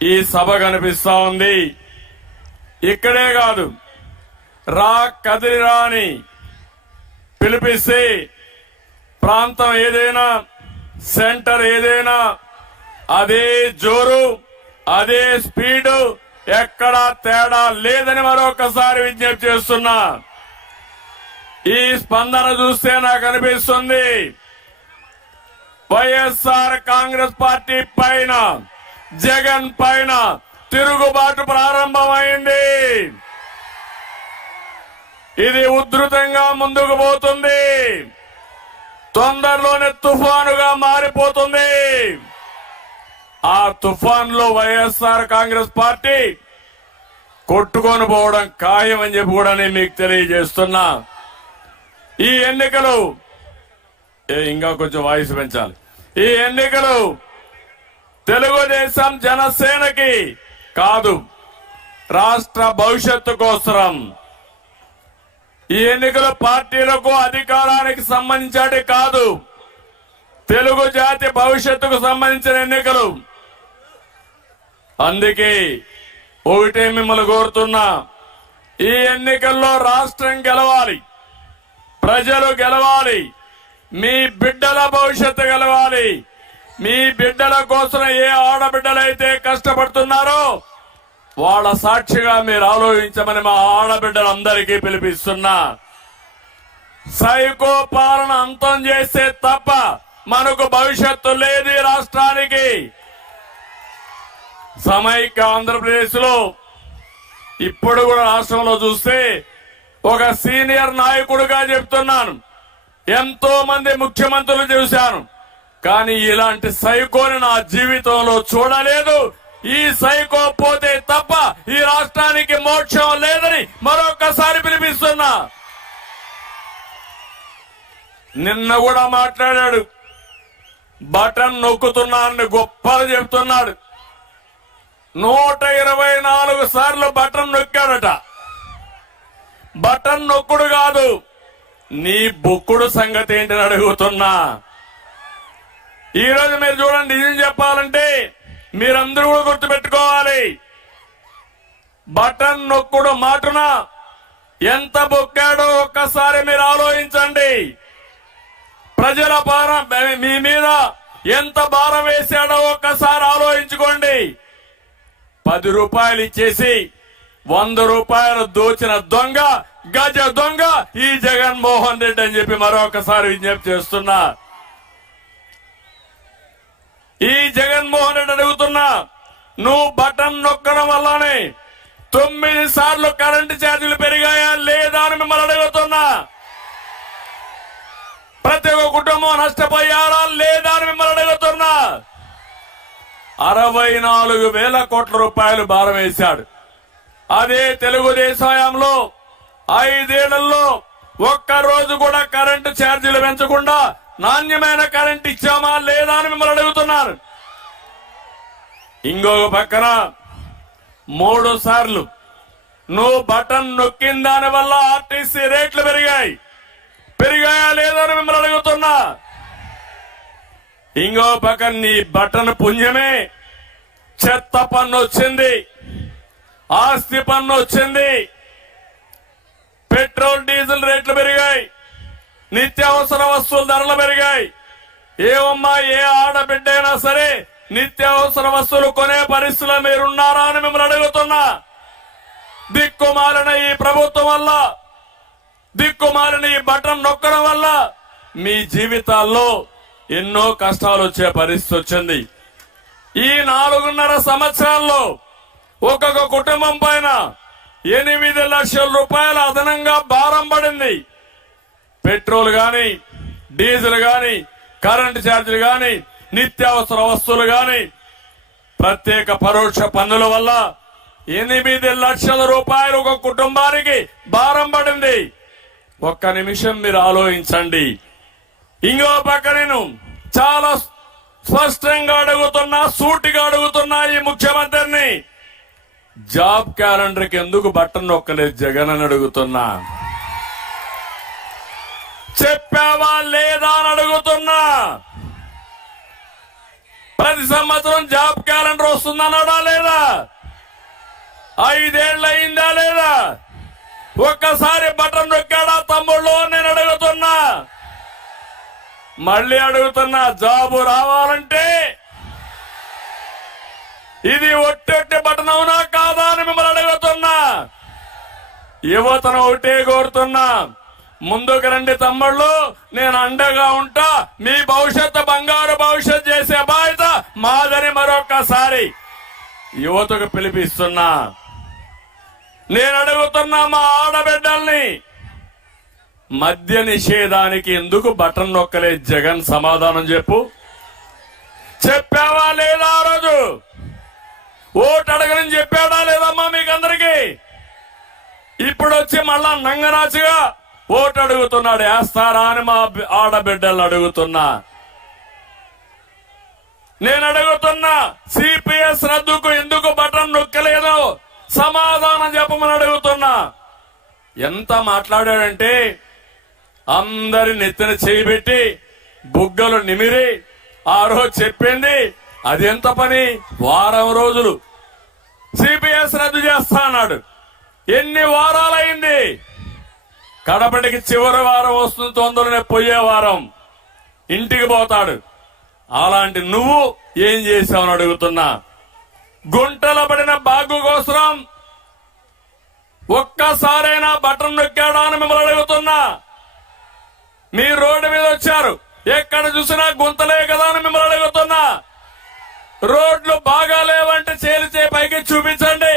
ఈ సభ కనిపిస్తా ఉంది. ఇక్కడే కాదు, కదిరిరా అని పిలిపిస్తే ప్రాంతం ఏదైనా, సెంటర్ ఏదైనా అదే జోరు, అదే స్పీడు, ఎక్కడా తేడా లేదని మరొకసారి విజ్ఞప్తి చేస్తున్నా. ఈ స్పందన చూస్తే నాకు అనిపిస్తుంది వైఎస్ఆర్ కాంగ్రెస్ పార్టీ పైన, జగన్ పైన తిరుగుబాటు ప్రారంభమైంది. ఇది ఉధృతంగా ముందుకు పోతుంది. తొందరలోనే తుఫానుగా మారిపోతుంది. ఆ తుఫాన్లో వైఎస్ఆర్ కాంగ్రెస్ పార్టీ కొట్టుకొని పోవడం ఖాయం అని చెప్పి కూడా నేను మీకు తెలియజేస్తున్నా. ఈ ఎన్నికలు ఇంకా కొంచెం వాయిస్ పెంచాలి. ఈ ఎన్నికలు తెలుగుదేశం జనసేనకి కాదు, రాష్ట్ర భవిష్యత్తు కోసం. ఈ ఎన్నికలు పార్టీలకు అధికారానికి సంబంధించి కాదు, తెలుగు జాతి భవిష్యత్తుకు సంబంధించిన ఎన్నికలు. అందుకే ఒకటే మిమ్మల్ని కోరుతున్నా, ఈ ఎన్నికల్లో రాష్ట్రం గెలవాలి, ప్రజలు గెలవాలి, మీ బిడ్డల భవిష్యత్తు గెలవాలి. మీ బిడ్డల కోసం ఏ ఆడబిడ్డలైతే కష్టపడుతున్నారో వాళ్ళ సాక్షిగా మీరు ఆలోచించమని మా ఆడబిడ్డలందరికీ పిలిపిస్తున్నా. సైకో పాలన అంతం చేస్తే తప్ప మనకు భవిష్యత్తు లేదు ఈ రాష్ట్రానికి. సమైక్య ఆంధ్రప్రదేశ్ లో ఇప్పుడు కూడా రాష్ట్రంలో చూస్తే ఒక సీనియర్ నాయకుడిగా చెప్తున్నాను, ఎంతో మంది ముఖ్యమంత్రులు చూశాను, కానీ ఇలాంటి సైకోని నా జీవితంలో చూడలేదు. ఈ సైకో పోతే తప్ప ఈ రాష్ట్రానికి మోక్షం లేదని మరొకసారి పిలిపిస్తున్నా. నిన్న కూడా మాట్లాడాడు, బటన్ నొక్కుతున్నానని గొప్పలు చెప్తున్నాడు. 124 సార్లు బటన్ నొక్కాడట. బటన్ నొక్కుడు కాదు, నీ బొక్కుడు సంగతి ఏంటని అడుగుతున్నా. ఈరోజు మీరు చూడండి, నిజం చెప్పాలంటే మీరందరూ కూడా గుర్తుపెట్టుకోవాలి, బటన్ నొక్కుడు మాటున ఎంత బొక్కాడో ఒక్కసారి మీరు ఆలోచించండి. ప్రజల భారం మీ మీద ఎంత భారం వేశాడో ఒక్కసారి ఆలోచించుకోండి. 10 రూపాయలు ఇచ్చేసి 100 రూపాయలు దోచిన దొంగ, గజ దొంగ ఈ జగన్మోహన్ రెడ్డి అని చెప్పి మరొకసారి విజ్ఞప్తి చేస్తున్నా. ఈ జగన్మోహన్ రెడ్డి అడుగుతున్నా, నువ్వు బటన్ నొక్కడం వల్లనే 9 సార్లు కరెంటు ఛార్జీలు పెరిగాయా లేదా అని మిమ్మల్ని అడుగుతున్నా. ప్రతి ఒక్క కుటుంబం నష్టపోయారా లేదా అని మిమ్మల్ని అడుగుతున్నా. 64,000 కోట్ల రూపాయలు భారం వేశాడు. అదే తెలుగుదేశం హయాంలో 5 ఏళ్లలో ఒక్కరోజు కూడా కరెంటు ఛార్జీలు పెంచకుండా నాణ్యమైన కరెంట్ ఇచ్చామా లేదా అని మిమ్మల్ని అడుగుతున్నారు. ఇంకొక పక్కన 3 సార్లు నువ్వు బటన్ నొక్కిన దాని వల్ల ఆర్టీసీ రేట్లు పెరిగాయా లేదా అని మిమ్మల్ని అడుగుతున్నా. ఇంకో పక్కన నీ బటన్ పుణ్యమే చెత్త పన్ను వచ్చింది, ఆస్తి పన్ను వచ్చింది, పెట్రోల్ డీజిల్ రేట్లు పెరిగాయి, నిత్యావసర వస్తువుల ధరలు పెరిగాయి. ఏమమ్మా, ఏ ఆడబిడ్డైనా సరే నిత్యావసర వస్తువులు కొనే పరిస్థితిలో మీరున్నారా అని మిమ్మల్ని అడుగుతున్నా. దిక్కుమాలిన ఈ ప్రభుత్వం వల్ల, దిక్కుమాలిన ఈ బటన్ నొక్కడం వల్ల మీ జీవితాల్లో ఎన్నో కష్టాలు వచ్చే పరిస్థితి వచ్చింది. ఈ 4.5 సంవత్సరాల్లో ఒక్కొక్క కుటుంబం పైన 8 లక్షల రూపాయల అదనంగా భారం పడింది. పెట్రోల్ గాని, డీజిల్ గాని, కరెంటు ఛార్జీలు గాని, నిత్యావసర వస్తువులు గాని, ప్రత్యేక పరోక్ష పన్నుల వల్ల 8 లక్షల రూపాయలు ఒక కుటుంబానికి భారం పడింది. ఒక్క నిమిషం మీరు ఆలోచించండి. ఇంకో పక్క నేను చాలా స్పష్టంగా అడుగుతున్నా, సూటిగా అడుగుతున్నా ఈ ముఖ్యమంత్రిని, జాబ్ క్యాలెండర్కి ఎందుకు బటన్ నొక్కలేదు జగన్ అని అడుగుతున్నా. చెప్పావా లేదా అని అడుగుతున్నా. ప్రతి సంవత్సరం జాబ్ క్యాలెండర్ వస్తుందన్నాడా లేదా? 5 ఏళ్ళు అయిందా లేదా? ఒక్కసారి బటన్ నొక్కాడా తమ్ముళ్ళు? నేను అడుగుతున్నా, మళ్ళీ అడుగుతున్నా, జాబు రావాలంటే ఇది ఒట్టొట్టి బటన్ అవునా కాదా అని మిమ్మల్ని అడుగుతున్నా. యువతను ఒకటే కోరుతున్నా, ముందుకు రండి తమ్ముళ్ళు, నేను అండగా ఉంటా. మీ భవిష్యత్తు బంగారు భవిష్యత్తు చేసే బాధ్యత మాదని మరొక్కసారి యువతకు పిలిపిస్తున్నా. నేను అడుగుతున్నా మా ఆడబిడ్డల్ని, మద్య నిషేధానికి ఎందుకు బటన్ నొక్కలేదు జగన్? సమాధానం చెప్పు. చెప్పావా లేదా? ఆ రోజు ఓటు అడగని చెప్పాడా లేదమ్మా మీకందరికీ? ఇప్పుడు వచ్చి మళ్ళా నంగనాచిగా ఓటు అడుగుతున్నాడు. వేస్తారా అని మా ఆడబిడ్డలు అడుగుతున్నా. నేను అడుగుతున్నా, సిపిఎస్ రద్దుకు ఎందుకు బటన్ నొక్కలేదు? సమాధానం చెప్పమని అడుగుతున్నా. ఎంత మాట్లాడాడంటే అందరి నెత్తిన చేయబెట్టి బుగ్గలు నిమిరి ఆ రోజు చెప్పింది అది ఎంత పని? వారం రోజులు సిపిఎస్ రద్దు చేస్తా అన్నాడు. ఎన్ని వారాలైంది? కడపటికి చివరి వారం వస్తుంది, తొందరనే పోయే వారం ఇంటికి పోతాడు. అలాంటి నువ్వు ఏం చేశావని అడుగుతున్నా. గుంటల పడిన బాగు కోసం ఒక్కసారైనా బటన్ నొక్కాడా అని మిమ్మల్ని అడుగుతున్నా. మీరు రోడ్డు మీద వచ్చారు, ఎక్కడ చూసినా గుంతలే కదా అని మిమ్మల్ని అడుగుతున్నా. రోడ్లు బాగా లేవంటే చేలిచే పైకి చూపించండి.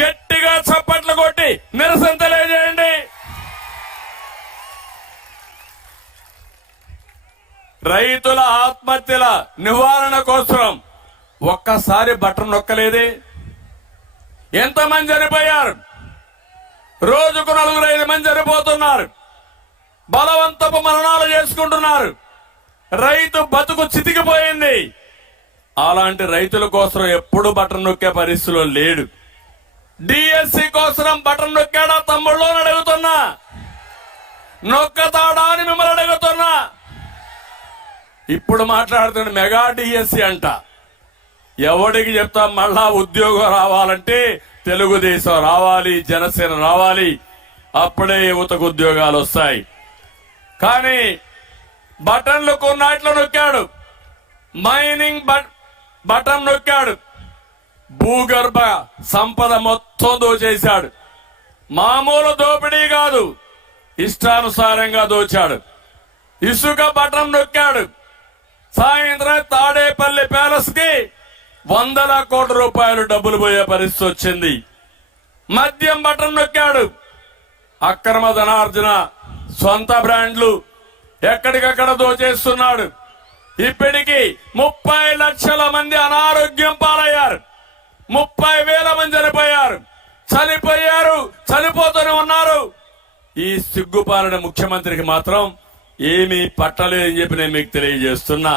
గట్టిగా చప్పట్లు కొట్టి నిరసన తెలియజేయండి. రైతుల ఆత్మహత్యల నివారణ కోసం ఒక్కసారి బటన్ నొక్కలేదే? ఎంతమంది చనిపోయారు? రోజుకు 4-5 మంది చనిపోతున్నారు. బలవంతపు మరణాలు చేసుకుంటున్నారు. రైతు బతుకు చితికిపోయింది. అలాంటి రైతుల కోసం ఎప్పుడు బటన్ నొక్కే పరిస్థితిలో లేడు. డిఎస్సి కోసం బటన్ నొక్కాడా తమ్ముళ్ళు అని అడుగుతున్నా. నొక్కతాడా అని మిమ్మల్ని అడుగుతున్నా. ఇప్పుడు మాట్లాడుతున్న మెగా డిఎస్సి అంట. ఎవడికి చెప్తా? మళ్ళా ఉద్యోగం రావాలంటే తెలుగుదేశం రావాలి, జనసేన రావాలి, అప్పుడే యువతకు ఉద్యోగాలు వస్తాయి. కానీ బటన్లు కొన్నాట్లు నొక్కాడు. Mining button నొక్కాడు. భూగర్భ సంపద మొత్తం దోచేశాడు. మామూలు దోపిడీ కాదు, ఇష్టానుసారంగా దోచాడు. ఇసుక బటన్ నొక్కాడు. సాయంత్రం తాడేపల్లి ప్యాలెస్ కి 100 కోట్ల రూపాయలు డబ్బులు పోయే పరిస్థితి వచ్చింది. మద్యం బటన్ నొక్కాడు. అక్రమ ధనార్జన, సొంత బ్రాండ్లు ఎక్కడికక్కడ దోచేస్తున్నాడు. ఇప్పటికి 30 లక్షల మంది అనారోగ్యం పాలయ్యారు. 30,000 మంది చనిపోయారు, చనిపోతూనే ఉన్నారు. ఈ సిగ్గుపాలన ముఖ్యమంత్రికి మాత్రం ఏమీ పట్టలేదని చెప్పి నేను మీకు తెలియజేస్తున్నా.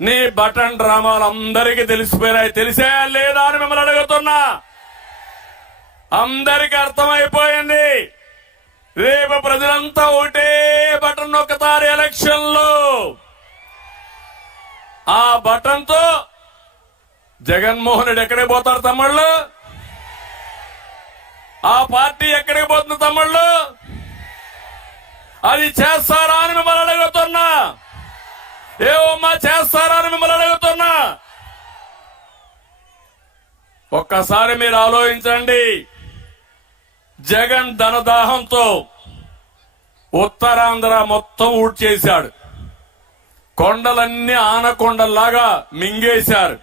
నీ బటన్ డ్రామాలు అందరికీ తెలిసిపోయినాయి. తెలిసేయా లేదా అని మిమ్మల్ని అడుగుతున్నా. అందరికీ అర్థమైపోయింది. రేపు ప్రజలంతా ఒకటే బటన్ నొక్కుతారు ఎలక్షన్ లో. ఆ బటన్ తో జగన్మోహన్ రెడ్డి ఎక్కడికి పోతారు తమ్ముళ్ళు? ఆ పార్టీ ఎక్కడికి పోతుంది తమ్ముళ్ళు? అది చేస్తారా అని మిమ్మల్ని అడుగుతున్నా. ఏమమ్మా చేస్తారా అని మిమ్మల్ని అడుగుతున్నా. ఒక్కసారి మీరు ఆలోచించండి. జగన్ ధనదాహంతో ఉత్తరాంధ్ర మొత్తం ఊడ్చేశాడు. కొండలన్నీ ఆనకొండల్లాగా మింగేశారు.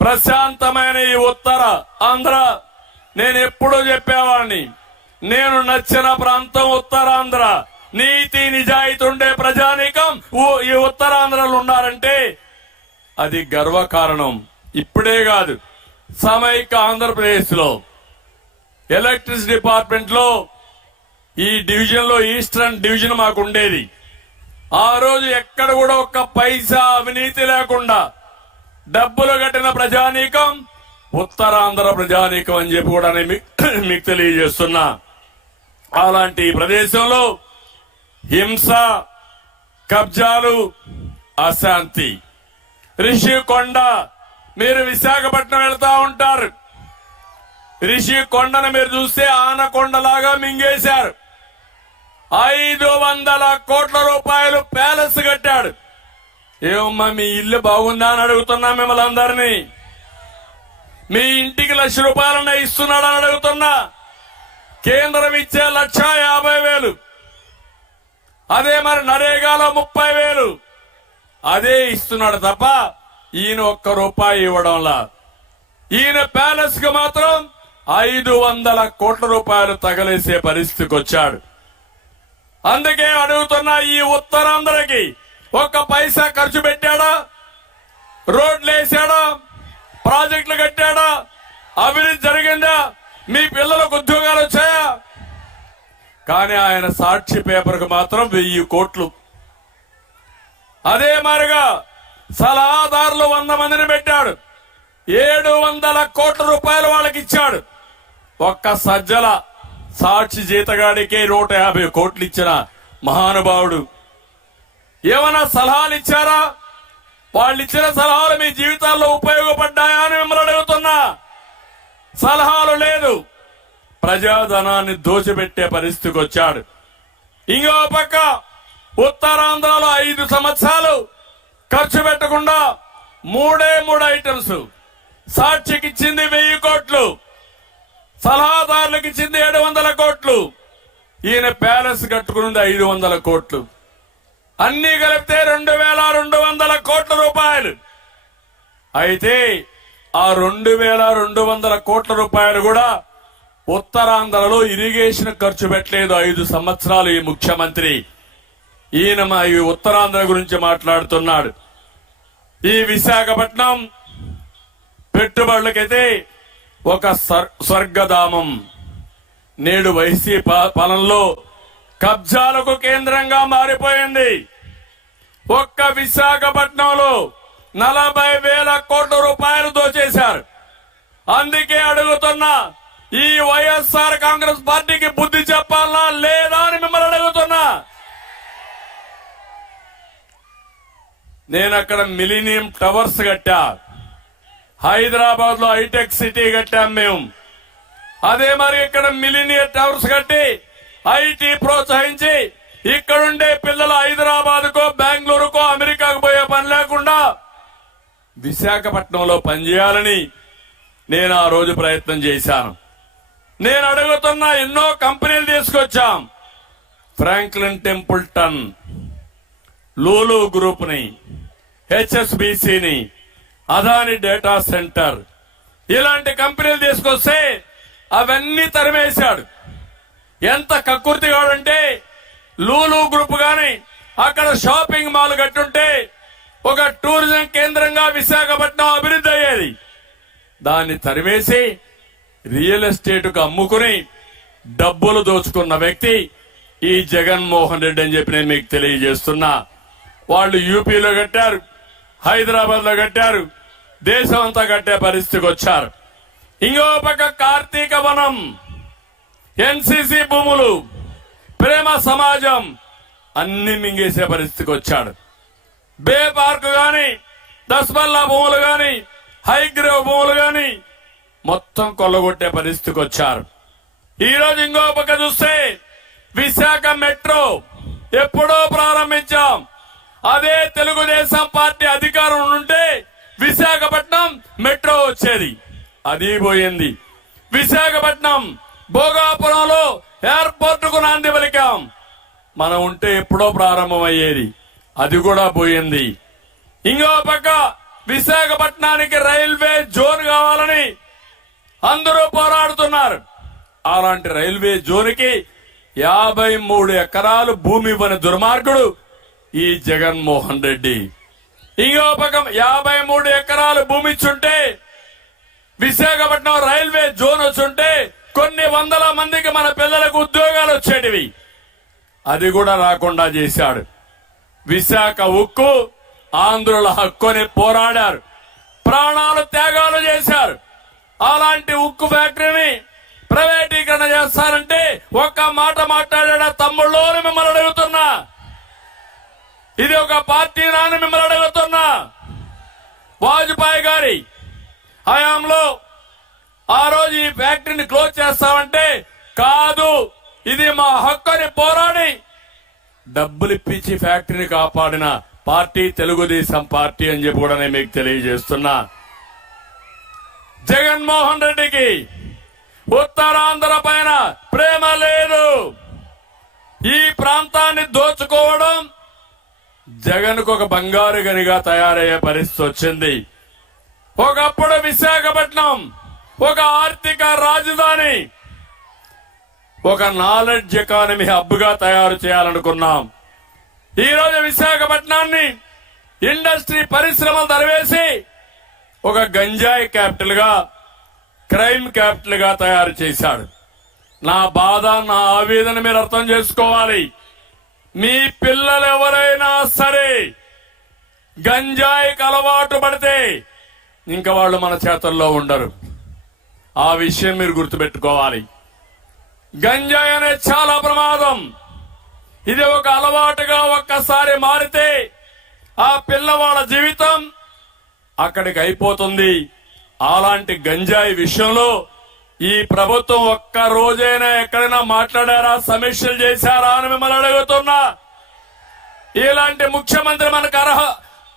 ప్రశాంతమైన ఈ ఉత్తర ఆంధ్ర, నేను ఎప్పుడూ చెప్పేవాడిని, నేను నచ్చిన ప్రాంతం ఉత్తరాంధ్ర. నీతి నిజాయితీ ఉండే ప్రజానీకం ఈ ఉత్తరాంధ్రలో ఉన్నారంటే అది గర్వకారణం. ఇప్పుడే కాదు, సమైక్య ఆంధ్రప్రదేశ్ లో ఎలక్ట్రిసిటీ డిపార్ట్మెంట్ లో ఈ డివిజన్ లో ఈస్టర్న్ డివిజన్ మాకు ఉండేది. ఆ రోజు ఎక్కడ కూడా ఒక్క పైసా అవినీతి లేకుండా డబ్బులు కట్టిన ప్రజానీకం ఉత్తరాంధ్ర ప్రజానీకం అని చెప్పి కూడా నేను మీకు తెలియజేస్తున్నా. అలాంటి ప్రదేశంలో హింస, కబ్జాలు, అశాంతి. రిషికొండ, మీరు విశాఖపట్నం వెళ్తా ఉంటారు. రిషికొండను మీరు చూస్తే ఆనకొండలాగా మింగేశారు. 500 కోట్ల రూపాయలు ప్యాలెస్ కట్టాడు. ఏమమ్మా మీ ఇల్లు బాగుందా అని అడుగుతున్నా మిమ్మల్ని అందరినీ. మీ ఇంటికి ₹1,00,000 ఇస్తున్నాడని అడుగుతున్నా. కేంద్రం ఇచ్చే 1,50,000. అదే మరి నరేగాలో 30,000 అదే ఇస్తున్నాడు తప్ప ఈయన ₹1 ఇవ్వడంలా. ఈయన ప్యాలెస్ కు మాత్రం 500 కోట్ల రూపాయలు తగలేసే పరిస్థితికి వచ్చాడు. అందుకే అడుగుతున్నా, ఈ ఉత్తరాంధ్రకి 1 పైసా ఖర్చు పెట్టాడా? రోడ్లు వేసాడా? ప్రాజెక్టులు కట్టాడా? అభివృద్ధి జరిగిందా? మీ పిల్లలకు ఉద్యోగాలు వచ్చాయా? కానీ ఆయన సాక్షి పేపర్ కు మాత్రం 1000 కోట్లు. అదే మారిగా సలహాదారులు 100 మందిని పెట్టాడు. 700 కోట్ల రూపాయలు వాళ్ళకి ఇచ్చాడు. ఒక్క సజ్జల సాక్షి జీతగాడికే 150 కోట్లు ఇచ్చిన మహానుభావుడు. ఏమైనా సలహాలు ఇచ్చారా? వాళ్ళు ఇచ్చిన సలహాలు మీ జీవితాల్లో ఉపయోగపడ్డాయా అని మిమ్మల్ని అడుగుతున్నా. సలహాలు లేదు. ప్రజాధనాన్ని దోచిపెట్టే పరిస్థితికి వచ్చాడు. ఇంకో పక్క ఉత్తరాంధ్రలో 5 సంవత్సరాలు ఖర్చు పెట్టకుండా 3 ఐటమ్స్. సాక్షికి ఇచ్చింది 1000 కోట్లు, సలహాదారులకు ఇచ్చింది 700 కోట్లు. ఈయన ప్యాలెస్ కట్టుకున్నది 500 కోట్లు. అన్ని కలిపితే 2,200 కోట్ల రూపాయలు. అయితే ఆ 2,200 కోట్ల రూపాయలు కూడా ఉత్తరాంధ్రలో ఇరిగేషన్ ఖర్చు పెట్టలేదు 5 సంవత్సరాలు ఈ ముఖ్యమంత్రి. ఈయన మా ఈ ఉత్తరాంధ్ర గురించి మాట్లాడుతున్నాడు. ఈ విశాఖపట్నం పెట్టుబడులకైతే ఒక స్వర్గధామం. నేడు వైసీపీ పాలనలో కబ్జాలకు కేంద్రంగా మారిపోయింది. ఒక్క విశాఖపట్నంలో 40,000 కోట్ల రూపాయలు దోచేశారు. అందుకే అడుగుతున్నా, ఈ వైఎస్ఆర్ కాంగ్రెస్ పార్టీకి బుద్ధి చెప్పాలా లేదా అని మిమ్మల్ని అడుగుతున్నా. నేను అక్కడ మిలీనియం టవర్స్ కట్టా. హైదరాబాద్ లో హైటెక్ సిటీ కట్టాం మేము. అదే మరి ఇక్కడ మిలీనియం టవర్స్ కట్టి ఐటీ ప్రోత్సహించి ఇక్కడుండే పిల్లలు హైదరాబాద్ కో బెంగళూరుకో అమెరికాకు పోయే పని లేకుండా విశాఖపట్నంలో పనిచేయాలని నేను ఆ రోజు ప్రయత్నం చేశాను. నేను అడుగుతున్నా, ఎన్నో కంపెనీలు తీసుకొచ్చాం. ఫ్రాంక్లిన్ టెంపుల్టన్, లూలు గ్రూప్ ని, హెచ్ఎస్బిసిని, అదాని డేటా సెంటర్, ఇలాంటి కంపెనీలు తీసుకొస్తే అవన్నీ తరిమేశాడు. ఎంత కక్కుర్తిగాడంటే, లూలు గ్రూప్ గాని అక్కడ షాపింగ్ మాల్ కట్టుంటే ఒక టూరిజం కేంద్రంగా విశాఖపట్నం అభివృద్ధి అయ్యేది. దాన్ని తరివేసి రియల్ ఎస్టేట్ కు అమ్ముకుని డబ్బులు దోచుకున్న వ్యక్తి ఈ జగన్మోహన్ రెడ్డి అని చెప్పి నేను మీకు తెలియజేస్తున్నా. వాళ్ళు యూపీలో కట్టారు, హైదరాబాద్ లో కట్టారు, దేశం అంతా కట్టే పరిస్థితికి వచ్చారు. ఇంకో పక్క కార్తీక వనం, ఎన్సీసీ భూములు, ప్రేమ సమాజం అన్ని మింగేసే పరిస్థితికి వచ్చాడు. బే పార్క్ గాని, దస్మల్లా భూములు గాని, హైగ్రేవ్ భూములు గాని మొత్తం కొల్లగొట్టే పరిస్థితికి వచ్చారు. ఈ రోజు ఇంకో పక్క చూస్తే విశాఖ మెట్రో ఎప్పుడో ప్రారంభించాం. అదే తెలుగుదేశం పార్టీ అధికారం ఉంటే విశాఖపట్నం మెట్రో వచ్చేది. అది పోయింది. విశాఖపట్నం భోగాపురంలో ఎయిర్పోర్ట్ కు నాంది పలికాం. మనం ఉంటే ఎప్పుడో ప్రారంభమయ్యేది. అది కూడా పోయింది. ఇంకో పక్క విశాఖపట్నానికి రైల్వే జోన్ కావాలని అందరూ పోరాడుతున్నారు. అలాంటి రైల్వే జోన్కి 53 ఎకరాలు భూమి ఇవ్వని దుర్మార్గుడు ఈ జగన్మోహన్ రెడ్డి. ఇంకో పక్క 53 ఎకరాలు భూమి ఇచ్చుంటే విశాఖపట్నం రైల్వే జోన్ వచ్చుంటే కొన్ని వందల మందికి మన పిల్లలకు ఉద్యోగాలు వచ్చేటివి. అది కూడా రాకుండా చేశాడు. విశాఖ ఉక్కు ఆంధ్రుల హక్కుని పోరాడారు, ప్రాణాలు త్యాగాలు చేశారు. అలాంటి ఉక్కు ఫ్యాక్టరీని ప్రైవేటీకరణ చేస్తారంటే ఒక్క మాట మాట్లాడా తమ్ముళ్ళు మిమ్మల్ని అడుగుతున్నా. ఇది ఒక పార్టీ నాని మిమ్మల్ని అడుగుతున్నా. వాజ్పేయి గారి హయాంలో ఆ రోజు ఈ ఫ్యాక్టరీని క్లోజ్ చేస్తామంటే కాదు, ఇది మా హక్కు అని పోరాడి డబ్బులు ఇప్పించి ఫ్యాక్టరీని కాపాడిన పార్టీ తెలుగుదేశం పార్టీ అని చెప్పి కూడా నేను మీకు తెలియజేస్తున్నా. జగన్మోహన్ రెడ్డికి ఉత్తరాంధ్ర పైన ప్రేమ లేదు. ఈ ప్రాంతాన్ని దోచుకోవడం జగన్కు ఒక బంగారు గనిగా తయారయ్యే పరిస్థితి వచ్చింది. ఒకప్పుడు విశాఖపట్నం ఒక ఆర్థిక రాజధాని, ఒక నాలెడ్జ్ ఎకానమీ హబ్ గా తయారు చేయాలనుకున్నాం. ఈ రోజు విశాఖపట్నాన్ని ఇండస్ట్రీ పరిశ్రమలు తరివేసి ఒక గంజాయి క్యాపిటల్ గా, క్రైమ్ క్యాపిటల్ గా తయారు చేశాడు. నా బాధ, నా ఆవేదన మీరు అర్థం చేసుకోవాలి. మీ పిల్లలు ఎవరైనా సరే గంజాయికి అలవాటు పడితే ఇంకా వాళ్ళు మన చేతుల్లో ఉండరు. ఆ విషయం మీరు గుర్తుపెట్టుకోవాలి. గంజాయి అనేది చాలా ప్రమాదం. ఇది ఒక అలవాటుగా ఒక్కసారి మారితే ఆ పిల్లవాళ్ళ జీవితం అక్కడికి అయిపోతుంది. అలాంటి గంజాయి విషయంలో ఈ ప్రభుత్వం ఒక్క రోజైనా ఎక్కడైనా మాట్లాడారా, సమీక్షలు చేశారా అని మిమ్మల్ని అడుగుతున్నా. ఇలాంటి ముఖ్యమంత్రి మనకు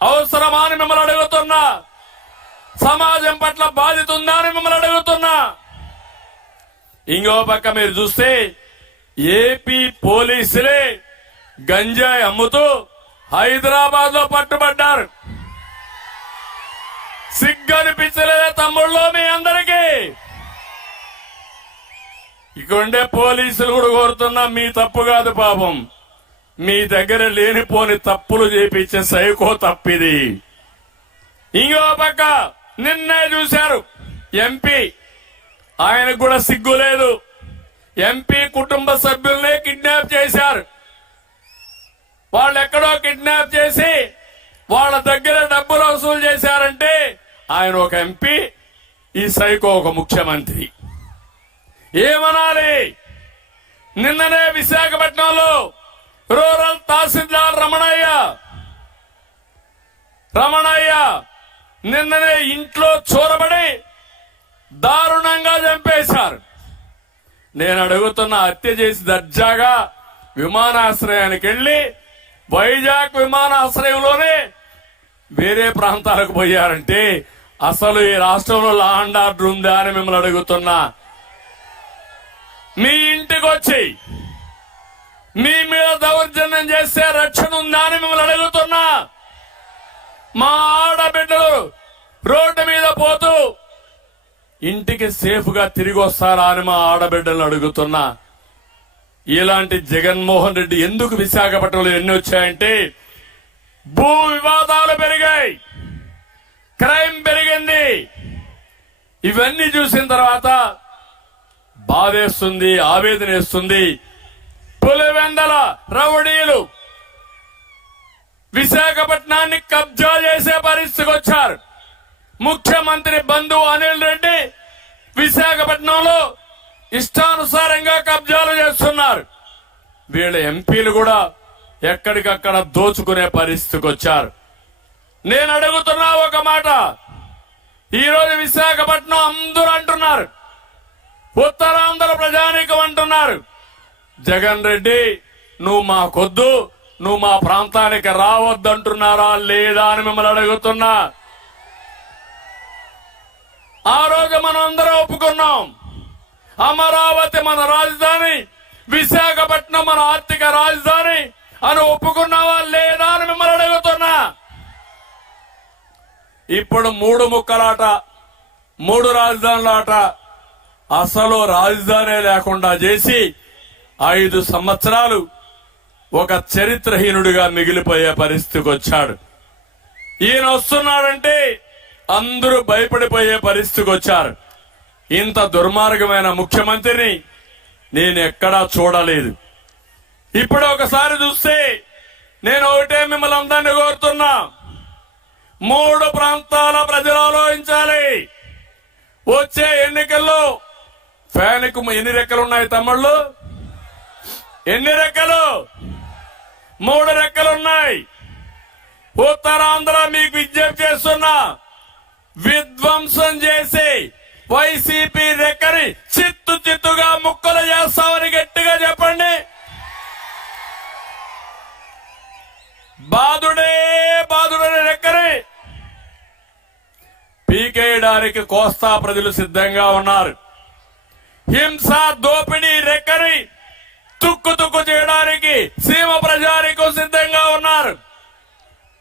అవసరమా అని మిమ్మల్ని అడుగుతున్నా. సమాజం పట్ల బాధ్యత ఉందా అని మిమ్మల్ని అడుగుతున్నా. ఇంకో పక్క మీరు చూస్తే ఏపీ పోలీసులే గంజాయి అమ్ముతూ హైదరాబాద్ లో పట్టుబడ్డారు. సిగ్గనిపించలేదా తమ్ముళ్ళో మీ అందరికీ? ఇక్కడుండే పోలీసులు కూడా కోరుతున్నా, మీ తప్పు కాదు పాపం, మీ దగ్గర లేనిపోని తప్పులు చేపించే సైకో తప్పిది. ఇంకో పక్క నిన్నే చూశారు ఎంపీ, ఆయనకు కూడా సిగ్గు లేదు. ఎంపీ కుటుంబ సభ్యుల్ని కిడ్నాప్ చేశారు. వాళ్ళు ఎక్కడో కిడ్నాప్ చేసి వాళ్ళ దగ్గర డబ్బులు వసూలు చేశారంటే ఆయన ఒక ఎంపీ, ఈ సైకో ఒక ముఖ్యమంత్రి. ఏమనాలి? నిన్ననే విశాఖపట్నంలో రూరల్ తహసీల్దార్ రమణయ్య నిన్ననే ఇంట్లో చొరబడి దారుణంగా చంపేశారు. నేను అడుగుతున్న, హత్య చేసి దర్జాగా విమానాశ్రయానికి వెళ్లి వైజాగ్ విమానాశ్రయంలోనే వేరే ప్రాంతాలకు పోయారంటే అసలు ఈ రాష్ట్రంలో లా అండ్ ఆర్డర్ ఉందా అని మిమ్మల్ని అడుగుతున్నా. మీ ఇంటికి వచ్చి మీ మీద దౌర్జన్యం చేస్తే రక్షణ ఉందా అని మిమ్మల్ని అడుగుతున్నా. మా ఆడబిడ్డలు రోడ్డు మీద పోతూ ఇంటికి సేఫ్ గా తిరిగి వస్తారా అని మా ఆడబిడ్డలను అడుగుతున్నా. ఇలాంటి జగన్మోహన్ రెడ్డి ఎందుకు విశాఖపట్నంలో ఎన్ని వచ్చాయంటే భూ వివాదాలు పెరిగాయి, క్రైమ్ పెరిగింది. ఇవన్నీ చూసిన తర్వాత బాధేస్తుంది, ఆవేదన వేస్తుంది. పులివెందల రౌడీలు విశాఖపట్నాన్ని కబ్జా చేసే పరిస్థితికి వచ్చారు. ముఖ్యమంత్రి బంధువు అనిల్ రెడ్డి విశాఖపట్నంలో ఇష్టానుసారంగా కబ్జాలు చేస్తున్నారు. వీళ్ళ ఎంపీలు కూడా ఎక్కడికక్కడ దోచుకునే పరిస్థితికి వచ్చారు. నేను అడుగుతున్నా ఒక మాట, ఈరోజు విశాఖపట్నం అందరూ అంటున్నారు, ఉత్తరాంధ్ర ప్రజానీకం అంటున్నారు, జగన్ రెడ్డి నువ్వు మాకొద్దు, నువ్వు మా ప్రాంతానికి రావద్దంటున్నారా లేదా అని మిమ్మల్ని అడుగుతున్నా. ఆ రోజు మనం అందరం ఒప్పుకున్నాం, అమరావతి మన రాజధాని, విశాఖపట్నం మన ఆర్థిక రాజధాని అని ఒప్పుకున్నావా లేదా అని మిమ్మల్ని అడుగుతున్నా. ఇప్పుడు 3 ముక్కలాట, 3 రాజధానుల ఆట. అసలు రాజధాని లేకుండా చేసి 5 సంవత్సరాలు ఒక చరిత్రహీనుడిగా మిగిలిపోయే పరిస్థితికి వచ్చాడు. ఈయన వస్తున్నాడంటే అందరూ భయపడిపోయే పరిస్థితికి వచ్చారు. ఇంత దుర్మార్గమైన ముఖ్యమంత్రిని నేను ఎక్కడా చూడలేదు. ఇప్పుడు ఒకసారి చూస్తే నేను ఒకటే మిమ్మల్ని అందరినీ కోరుతున్నా, 3 ప్రాంతాల ప్రజలు ఆలోచించాలి. వచ్చే ఎన్నికల్లో ఫ్యాన్కు ఎన్ని రెక్కలున్నాయి తమ్ముళ్ళు? ఎన్ని రెక్కలు? 3 రెక్కలున్నాయి. ఉత్తరాంధ్ర మీకు విజ్ఞప్తి చేస్తున్నా, విధ్వంసం చేసి వైసీపీ రెక్కని చిత్తుగా ముక్కలు చేస్తామని గట్టిగా చెప్పండి. బాదుడని రెక్కని పీకేయడానికి కోస్తా ప్రజలు సిద్ధంగా ఉన్నారు. హింస దోపిడీ రెక్కని తుక్కు చేయడానికి సీమ ప్రజానికం సిద్ధంగా ఉన్నారు.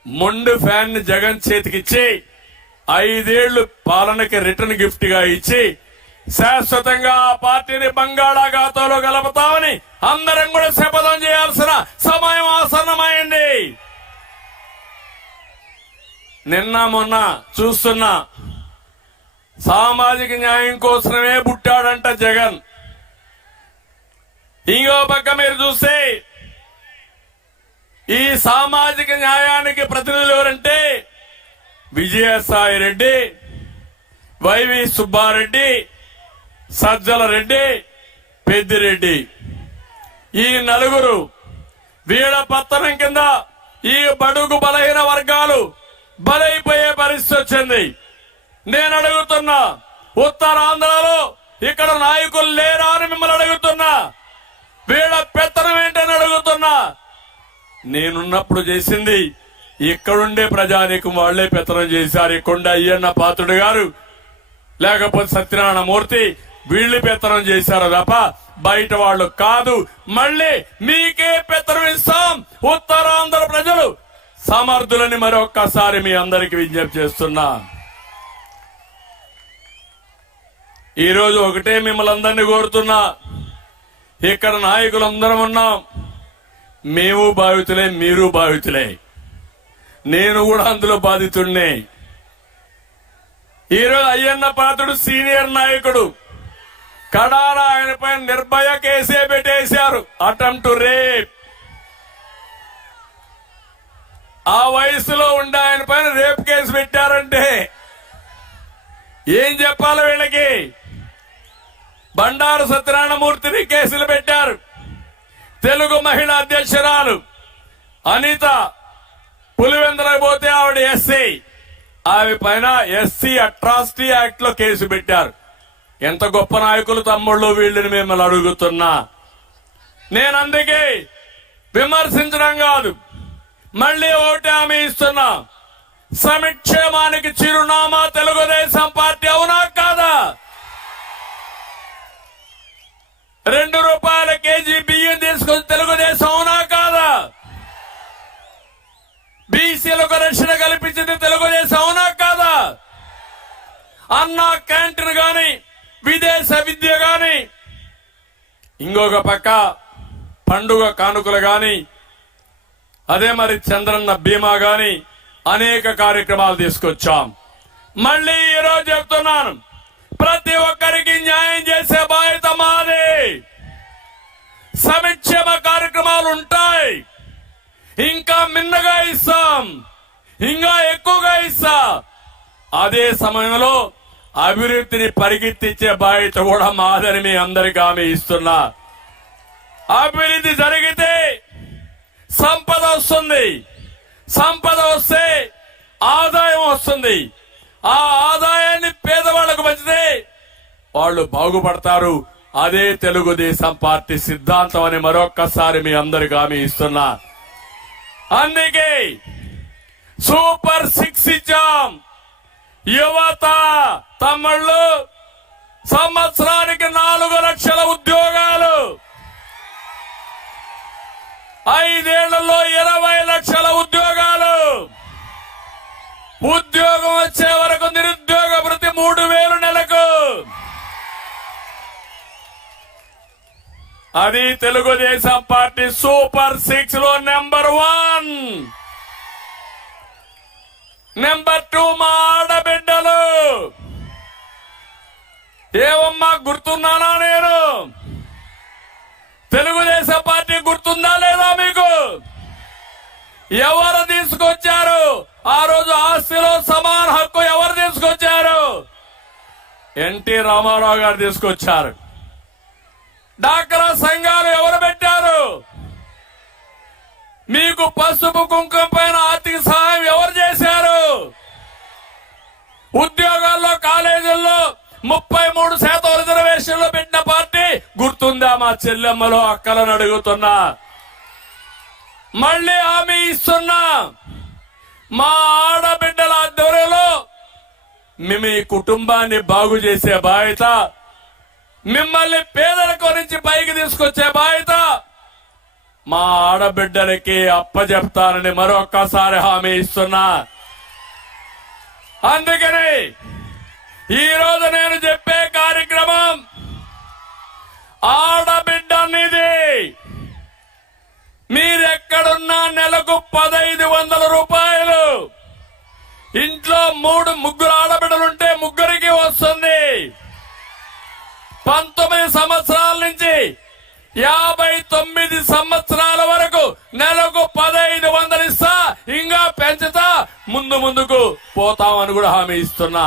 మొండు ఫ్యాన్ ని జగన్ చేతికిచ్చి 5 ఏళ్లు పాలనకి రిటర్న్ గిఫ్ట్ గా ఇచ్చి శాశ్వతంగా ఆ పార్టీని బంగాళాఖాతంలో కలుపుతామని అందరం కూడా శపథం చేయాల్సిన సమయం ఆసన్నమైంది. నిన్న మొన్న చూస్తున్నా, సామాజిక న్యాయం కోసమే పుట్టాడంట జగన్. ఇంకో పక్క మీరు చూస్తే ఈ సామాజిక న్యాయానికి ప్రతినిధులు ఎవరంటే విజయసాయి రెడ్డి, వైవి సుబ్బారెడ్డి, సజ్జల రెడ్డి, పెద్దిరెడ్డి. ఈ నలుగురు వీళ్ళ పత్తనం కింద ఈ బడుగు బలహీన వర్గాలు బలైపోయే పరిస్థితి వచ్చింది. నేను అడుగుతున్నా, ఉత్తరాంధ్రలో ఇక్కడ నాయకులు లేరా అని మిమ్మల్ని అడుగుతున్నా. వీళ్ళ పెత్తనం ఏంటని అడుగుతున్నా. నేనున్నప్పుడు చేసింది ఇక్కడుండే ప్రజానీకం వాళ్లే పెత్తనం చేశారు. ఇక్కడుండే అయ్యన్న పాత్రుడు గారు లేకపోతే సత్యనారాయణ మూర్తి వీళ్లు పెత్తనం చేశారు తప్ప బయట వాళ్ళు కాదు. మళ్ళీ మీకే పెత్తనం ఇస్తాం. ఉత్తరాంధ్ర ప్రజలు సమర్థులని మరొక్కసారి మీ అందరికి విజ్ఞప్తి చేస్తున్నా. ఈరోజు ఒకటే మిమ్మల్ని అందరినీ కోరుతున్నా, ఇక్కడ నాయకులందరం ఉన్నాం. మేము బాధితులే, మీరు బాధితులే, నేను కూడా అందులో బాధితుడినే. ఈరోజు అయ్యన్న పాత్రుడు సీనియర్ నాయకుడు, కడాల ఆయనపై నిర్భయ కేసే పెట్టేశారు, అటెంప్ట్ టు రేప్. ఆ వయసులో ఉండే ఆయన పైన రేప్ కేసు పెట్టారంటే ఏం చెప్పాలి వీళ్ళకి? బండారు సత్యనారాయణమూర్తిని కేసులు పెట్టారు. తెలుగు మహిళా అధ్యక్షురాలు అనిత పులివెందులకు పోతే ఆవిడ ఎస్సీ, ఆమె పైన ఎస్సీ అట్రాసిటీ యాక్ట్ లో కేసు పెట్టారు. ఎంత గొప్ప నాయకులు తమ్ముళ్ళు వీళ్ళని మిమ్మల్ని అడుగుతున్నా. నేను అందుకే విమర్శించడం కాదు, మళ్లీ ఒకటి హామీ ఇస్తున్నా. సంక్షేమానికి చిరునామా తెలుగుదేశం పార్టీ, అవునా కాదా? 2 రూపాయల కేజీ బియ్యం తీసుకొని తెలుగుదేశం, అవునా కాదా? బీసీలకు రక్షణ కల్పించింది తెలుగుదేశం, అవునా కాదా? అన్నా క్యాంటీన్ గాని, విదేశ విద్య గాని, ఇంకొక పక్క పండుగ కానుకలు గాని, అదే మరి చంద్రన్న బీమా గాని అనేక కార్యక్రమాలు తీసుకొచ్చాం. మళ్ళీ ఈరోజు చెప్తున్నాను, ప్రతి ఒక్కరికి న్యాయం చేసే బాధ్యత మాది. సంక్షేమ కార్యక్రమాలు ఉంటాయి, ఇంకా మిన్నగా ఇస్తాం, ఇంకా ఎక్కువగా ఇస్తా. అదే సమయంలో అభివృద్ధిని పరిగెత్తించే బాధ్యత కూడా మాదని మీ అందరికీ హామీ ఇస్తున్నా. అభివృద్ధి జరిగితే సంపద వస్తుంది, సంపద వస్తే ఆదాయం వస్తుంది. ఆ ఆదాయాన్ని పేదవాళ్లకు పంచితే వాళ్ళు బాగుపడతారు. అదే తెలుగుదేశం పార్టీ సిద్ధాంతం అని మరొక్కసారి మీ అందరికీ హామీ ఇస్తున్నా. అందుకే సూపర్ 6 ఇచ్చాం. యువత తమ్ముళ్ళు సంవత్సరానికి 4 లక్షల ఉద్యోగాలు, 5 ఏళ్లలో 20 లక్షల ఉద్యోగాలు. ఉద్యోగం వచ్చే వరకు నిరుద్యోగ భృతి 3000 నెలకు. అది తెలుగుదేశం పార్టీ సూపర్ 6 లో నెంబర్ 1. నెంబర్ 2 మా ఆడబిడ్డలు. ఏవమ్మా గుర్తున్నానా? నేను తెలుగుదేశం పార్టీ గుర్తుందా లేదా మీకు? ఎవరు తీసుకొచ్చారు ఆ రోజు ఆస్తిలో సమాన హక్కు? ఎవరు తీసుకొచ్చారు? ఎన్టీ రామారావు గారు తీసుకొచ్చారు. డాక్రా సంఘాలు ఎవరు పెట్టారు? మీకు పసుపు కుంకుమ పైన ఆర్థిక సహాయం ఉద్యోగాల్లో కాలేజీల్లో 33% రిజర్వేషన్లు పెట్టిన పార్టీ గుర్తుందా మా చెల్లెమ్మలో అక్కలను అడుగుతున్నా. మళ్ళీ హామీ ఇస్తున్నా, మా ఆడబిడ్డల ఆధ్వర్యంలో మీ కుటుంబాన్ని బాగు చేసే బాధ్యత, మిమ్మల్ని పేదరికం నుంచి పైకి తీసుకొచ్చే బాధ్యత మా ఆడబిడ్డలకి అప్పచెప్తానని మరొక్కసారి హామీ ఇస్తున్నా. అందుకని ఈ రోజు నేను చెప్పే కార్యక్రమం ఆడబిడ్డ నిధి. మీరెక్కడున్నా నెలకు 1500 రూపాయలు. ఇంట్లో ముగ్గురు ఆడబిడ్డలుంటే ముగ్గురికి వస్తుంది. 19 సంవత్సరాల నుంచి 59 సంవత్సరాల వరకు నెలకు 1500 ఇస్తా, ఇంకా పెంచుతా, ముందుకు పోతామని కూడా హామీ ఇస్తున్నా.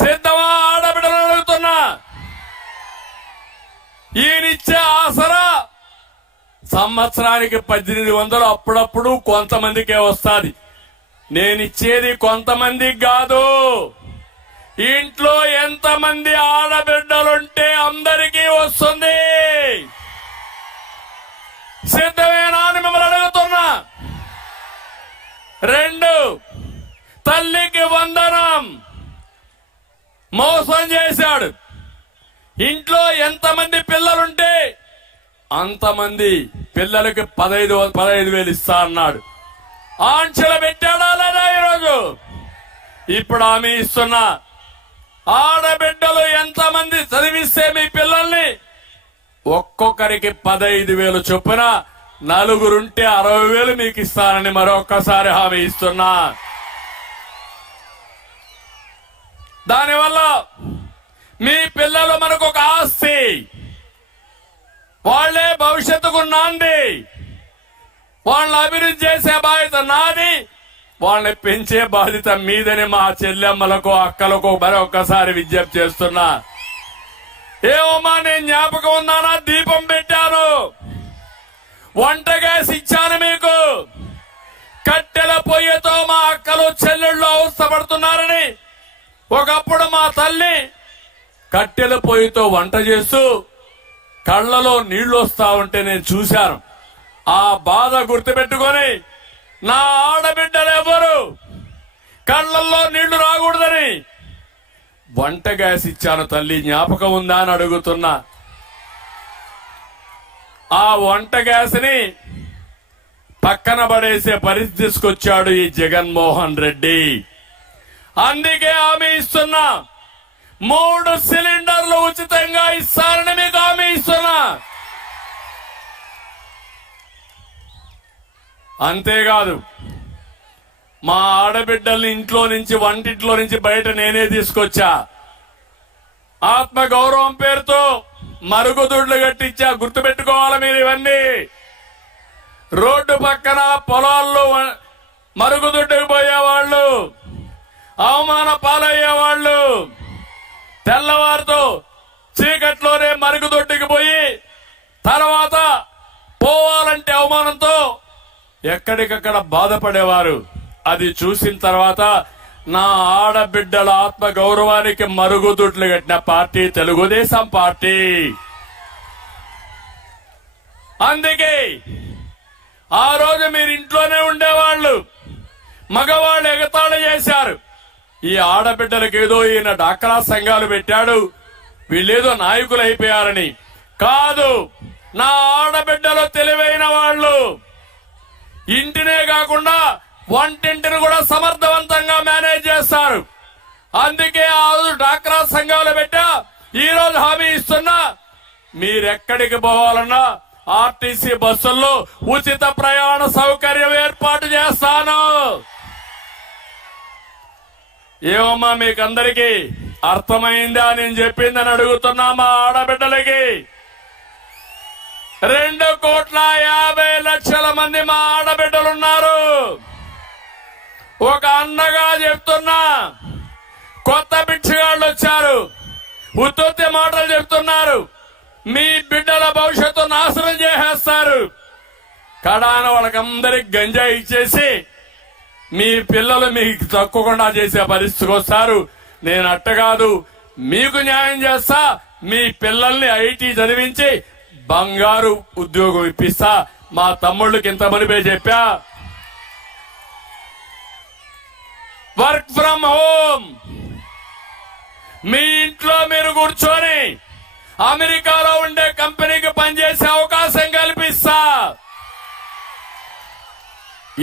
సిద్ధమా ఆడబిడ్డలు అడుగుతున్నా. ఈయనిచ్చే ఆసరా సంవత్సరానికి 1800, అప్పుడప్పుడు కొంతమందికే వస్తుంది. నేనిచ్చేది కొంతమందికి కాదు, ఇంట్లో ఎంతమంది ఆడబిడ్డలుంటే అందరికీ వస్తుంది. సిద్ధమేనా అని మిమ్మల్ని అడుగుతున్నా. 2, తల్లికి వందనం. మోసం చేశాడు. ఇంట్లో ఎంతమంది పిల్లలుంటే అంతమంది పిల్లలకి 15,000 ఇస్తా అన్నాడు. ఆంక్షలు పెట్టాడా లేదా? ఈరోజు ఇప్పుడు హామీ ఇస్తున్నా. ఆడబిడ్డలు ఎంతమంది చదివిస్తే మీ పిల్లల్ని ఒక్కొక్కరికి 15,000 చొప్పున, నలుగురుంటే 60,000 మీకు ఇస్తానని మరొక్కసారి హామీ ఇస్తున్నా. దానివల్ల మీ పిల్లలు మనకు ఒక ఆస్తి, వాళ్లే భవిష్యత్తుకు నాంది. వాళ్ళని అభివృద్ధి చేసే బాధ్యత నాది, వాళ్ళని పెంచే బాధ్యత మీదని మా చెల్లెమ్మలకు అక్కలకు మరొక్కసారి విజ్ఞప్తి చేస్తున్నా. ఏమమ్మా, నేను జ్ఞాపకం ఉన్నానా? దీపం పెట్టాను, వంట గ్యాస్ ఇచ్చాను మీకు. కట్టెల పొయ్యితో మా అక్కలు చెల్లెళ్ళు అవస్థపడుతున్నారని ఒకప్పుడు మా తల్లి కట్టెల పొయ్యితో వంట చేస్తూ కళ్లలో నీళ్లు వస్తా ఉంటే నేను చూశాను. ఆ బాధ గుర్తుపెట్టుకొని నా ఆడబిడ్డలు ఎవరు కళ్లల్లో నీళ్లు రాకూడదని వంట గ్యాస్ ఇచ్చాను తల్లి, జ్ఞాపకం ఉందా అని అడుగుతున్నా. ఆ వంట గ్యాస్ ని పక్కన పడేసే పరిస్థితి తీసుకొచ్చాడు ఈ జగన్మోహన్ రెడ్డి. అందుకే హామీ ఇస్తున్నా, 3 సిలిండర్లు ఉచితంగా ఇస్తారని మీకు హామీ ఇస్తున్నా. అంతేకాదు, మా ఆడబిడ్డల్ని ఇంట్లో నుంచి, వంటింట్లో నుంచి బయట నేనే తీసుకొచ్చా. ఆత్మ గౌరవం పేరుతో మరుగుదొడ్లు కట్టించా. గుర్తుపెట్టుకోవాలి మీరు ఇవన్నీ. రోడ్డు పక్కన పొలాల్లో మరుగుదొడ్డుకు పోయేవాళ్లు, అవమాన పాలయ్యేవాళ్లు, తెల్లవారితో చీకట్లోనే మరుగుదొడ్డుకి పోయి తర్వాత పోవాలంటే అవమానంతో ఎక్కడికక్కడ బాధపడేవారు. అది చూసిన తర్వాత నా ఆడబిడ్డల ఆత్మ గౌరవానికి మరుగుదొడ్లు కట్టిన పార్టీ తెలుగుదేశం పార్టీ. అందుకే ఆ రోజు మీరు ఇంట్లోనే ఉండేవాళ్లు, మగవాళ్ళు ఎగతాళి చేశారు. ఈ ఆడబిడ్డలకు ఏదో ఈయన డాక్రా సంఘాలు పెట్టాడు, వీళ్ళేదో నాయకులు అయిపోయారని. కాదు, నా ఆడబిడ్డలు తెలివైన వాళ్ళు. ఇంటినే కాకుండా వంటింటిని కూడా సమర్థవంతంగా మేనేజ్ చేస్తారు. అందుకే ఆ రోజు డాక్రా సంఘాలు పెట్టా. ఈ రోజు హామీ ఇస్తున్నా, మీరెక్కడికి పోవాలన్నా ఆర్టీసీ బస్సుల్లో ఉచిత ప్రయాణ సౌకర్యం ఏర్పాటు చేస్తాను. ఏమమ్మా, మీకందరికీ అర్థమైందా నేను చెప్పిందని అడుగుతున్నా. మా ఆడబిడ్డలకి 2,50,00,000 మంది మా ఆడబిడ్డలున్నారు. ఒక అన్నగా చెప్తున్నా, కొత్త బిచ్చగాళ్ళు వచ్చారు, ఉత్పత్తి మాటలు చెప్తున్నారు. మీ బిడ్డల భవిష్యత్తు నాశనం చేసేస్తారు. కడాన వాళ్ళకందరికి గంజాయి ఇచ్చేసి మీ పిల్లలు మీకు తక్కువకుండా చేసే పరిస్థితికి వస్తారు. నేను అట్ట కాదు, మీకు న్యాయం చేస్తా. మీ పిల్లల్ని ఐటీ చదివించి బంగారు ఉద్యోగం ఇప్పిస్తా. మా తమ్ముళ్ళకి ఇంత మనిపే చెప్పా. వర్క్ ఫ్రమ్ హోమ్, మీ ఇంట్లో మీరు కూర్చొని అమెరికాలో ఉండే కంపెనీకి పనిచేసే అవకాశం కల్పిస్తా.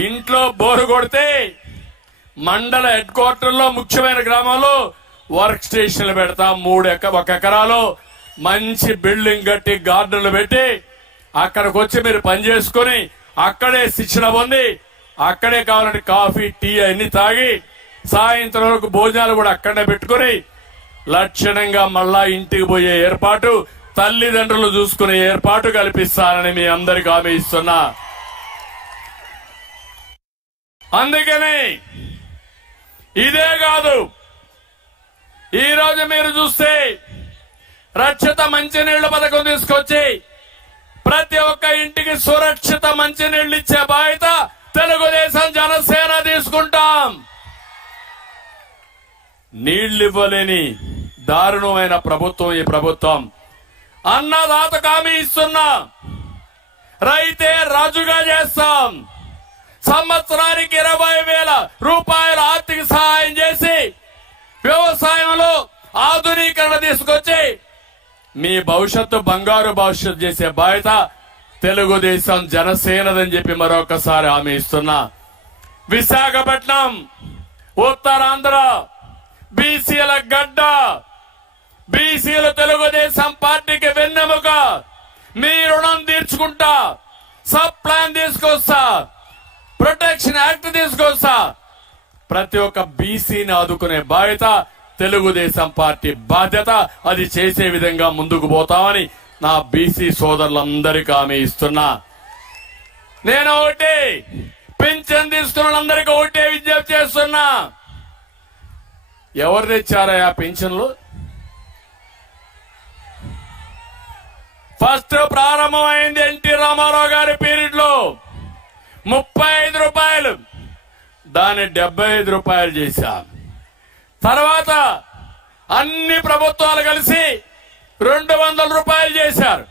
ఇంట్లో బోరు కొడితే మండల హెడ్ క్వార్టర్లో ముఖ్యమైన గ్రామంలో వర్క్ స్టేషన్లు పెడతా. 1 ఎకరాలో మంచి బిల్డింగ్ కట్టి గార్డెన్లు పెట్టి అక్కడికి వచ్చి మీరు పని చేసుకుని అక్కడే శిక్షణ పొంది అక్కడే కావాలంటే కాఫీ టీ అన్ని తాగి సాయంత్రం వరకు భోజనాలు కూడా అక్కడే పెట్టుకుని లక్షణంగా మళ్ళా ఇంటికి పోయే ఏర్పాటు, తల్లిదండ్రులు చూసుకునే ఏర్పాటు కల్పిస్తానని మీ అందరికి హామీ ఇస్తున్నా. అందుకని ఇదే కాదు, ఈ రోజు మీరు చూస్తే రక్షిత మంచినీళ్ల పథకం తీసుకొచ్చి ప్రతి ఒక్క ఇంటికి సురక్షిత మంచినీళ్లు ఇచ్చే బాధ్యత తెలుగుదేశం జనసేన తీసుకుంటాం. నీళ్లు ఇవ్వలేని దారుణమైన ప్రభుత్వం ఈ ప్రభుత్వం. అన్నదాతకు హామీ ఇస్తున్నా, రైతే రాజుగా చేస్తాం. సంవత్సరానికి 20,000 రూపాయల ఆర్థిక సహాయం చేసి వ్యవసాయంలో ఆధునీకరణ తీసుకొచ్చి మీ భవిష్యత్తు బంగారు భవిష్యత్తు చేసే బాధ్యత తెలుగుదేశం జనసేనదని చెప్పి మరొకసారి హామీ ఇస్తున్నా. విశాఖపట్నం, ఉత్తరాంధ్ర బీసీల గడ్డ, బీసీలు తెలుగుదేశం పార్టీకి వెన్నెముక. మీ రుణం తీర్చుకుంటా, సబ్ ప్లాన్ తీసుకొస్తా, ప్రొటెక్షన్ యాక్ట్ తీసుకొస్తా. ప్రతి ఒక్క బీసీని ఆదుకునే బాధ్యత తెలుగుదేశం పార్టీ బాధ్యత. అది చేసే విధంగా ముందుకు పోతామని నా బీసీ సోదరులందరికీ హామీ ఇస్తున్నా. నేను ఒకటి పింఛన్ తీసుకున్న వాళ్ళందరికీ ఒకటే విజ్ఞప్తి చేస్తున్నా. ఎవరు తెచ్చారా పింఛన్లు? ఫస్ట్ ప్రారంభమైంది ఎన్టీ రామారావు గారి పీరియడ్ లో 35 రూపాయలు, దాన్ని 75 రూపాయలు చేశాం. తర్వాత అన్ని ప్రభుత్వాలు కలిసి 200 రూపాయలు చేశారు.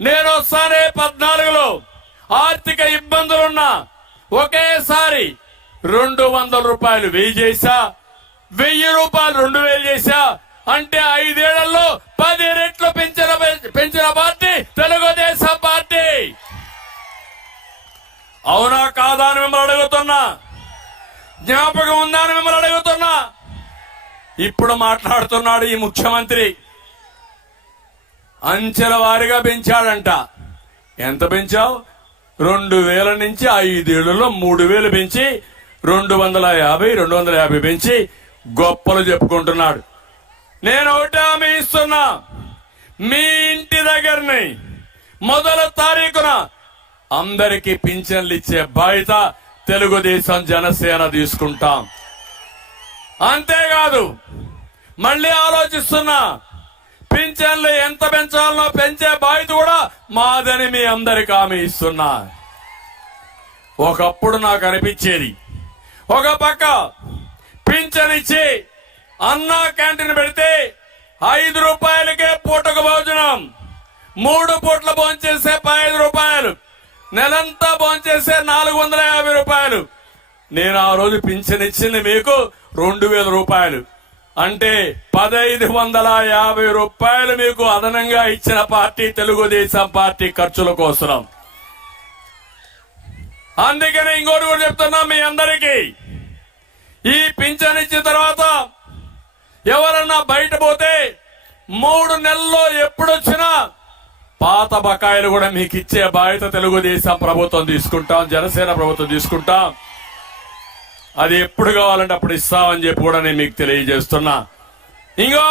నేను వస్తానే 14లో ఆర్థిక ఇబ్బందులున్నా ఒకేసారి 200 రూపాయలు 1000 చేశా, 1000 రూపాయలు 2000 చేశా. అంటే 5 ఏళ్లలో 10 రెట్లు పెంచిన పార్టీ తెలుగుదేశం పార్టీ. అవునా కాదా అని మిమ్మల్ని అడుగుతున్నా. జ్ఞాపకం ఉందా అని మిమ్మల్ని అడుగుతున్నా. ఇప్పుడు మాట్లాడుతున్నాడు ఈ ముఖ్యమంత్రి. అంచెల వారీగా పెంచాడంట. ఎంత పెంచావు? 2000 నుంచి 5 ఏళ్లలో 3000 పెంచి 250 పెంచి గొప్పలు చెప్పుకుంటున్నాడు. నేను ఒకటి హామీ ఇస్తున్నా, మీ ఇంటి దగ్గరని మొదటి తారీఖున అందరికీ పింఛన్లు ఇచ్చే బాధ్యత తెలుగుదేశం జనసేన తీసుకుంటాం. అంతేకాదు మళ్ళీ ఆలోచిస్తున్నా, పింఛన్లు ఎంత పెంచాలనో పెంచే బాధ్యత కూడా మాదని మీ అందరికీ హామీ ఇస్తున్నా. ఒకప్పుడు నాకు అనిపించేది, ఒక పక్క పింఛన్ ఇచ్చి అన్నా క్యాంటీన్ పెడితే 5 రూపాయలకే పూటకు భోజనం, 3 పూట్ల భోంచేసే 15 రూపాయలు, నెలంతా భోంచేసే 450 రూపాయలు. నేను ఆ రోజు పింఛన్ ఇచ్చింది మీకు 2000 రూపాయలు. అంటే 1550 రూపాయలు మీకు అదనంగా ఇచ్చిన పార్టీ తెలుగుదేశం పార్టీ ఖర్చుల కోసం. అందుకని ఇంకోటి కూడా చెప్తున్నా మీ అందరికీ, ఈ పింఛన్ ఇచ్చిన తర్వాత ఎవరన్నా బయట పోతే 3 నెలల్లో ఎప్పుడొచ్చినా పాత బకాయిలు కూడా మీకు ఇచ్చే బాధ్యత తెలుగుదేశం ప్రభుత్వం తీసుకుంటాం, జనసేన ప్రభుత్వం తీసుకుంటాం. అది ఎప్పుడు కావాలంటే అప్పుడు ఇస్తామని చెప్పి కూడా నేను మీకు తెలియజేస్తున్నా. ఇంకో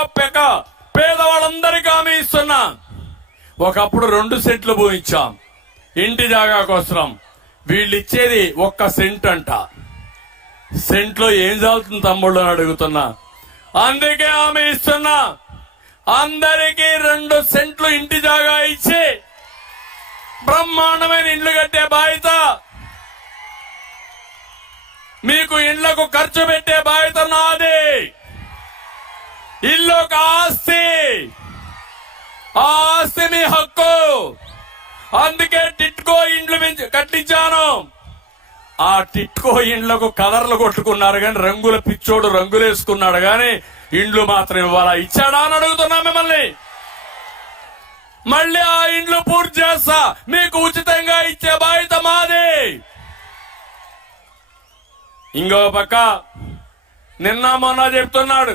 పేదవాళ్ళందరికీ హామీ ఇస్తున్నా. ఒకప్పుడు 2 సెంట్లు భూమి ఇచ్చాం ఇంటి జాగా కోసం. వీళ్ళు ఇచ్చేది 1 సెంట్ అంట. సెంట్లో ఏం చదువుతుంది తమ్ముళ్ళు అని అడుగుతున్నా. అందుకే హామీ ఇస్తున్నా, అందరికీ 2 సెంట్లు ఇంటి జాగా ఇచ్చి బ్రహ్మాండమైన ఇండ్లు కట్టే బాధ్యత మీకు ఇండ్లకు ఖర్చు పెట్టే బాధ్యత నాది. ఇల్లు ఒక ఆస్తి, ఆ ఆస్తి మీ హక్కు. అందుకే టిట్కో ఇండ్లు కట్టించాను. ఆ టిట్కో ఇండ్లకు కలర్లు కొట్టుకున్నారు కానీ రంగుల పిచ్చోడు రంగులు వేసుకున్నాడు కానీ ఇండ్లు మాత్రం ఇవ్వాలా? ఇచ్చాడా అని అడుగుతున్నా మిమ్మల్ని. మళ్ళీ ఆ ఇండ్లు పూర్తి చేస్తా, మీకు ఉచితంగా ఇచ్చే బాధ్యత మాది. ఇంకో పక్క నిన్న మొన్న చెప్తున్నాడు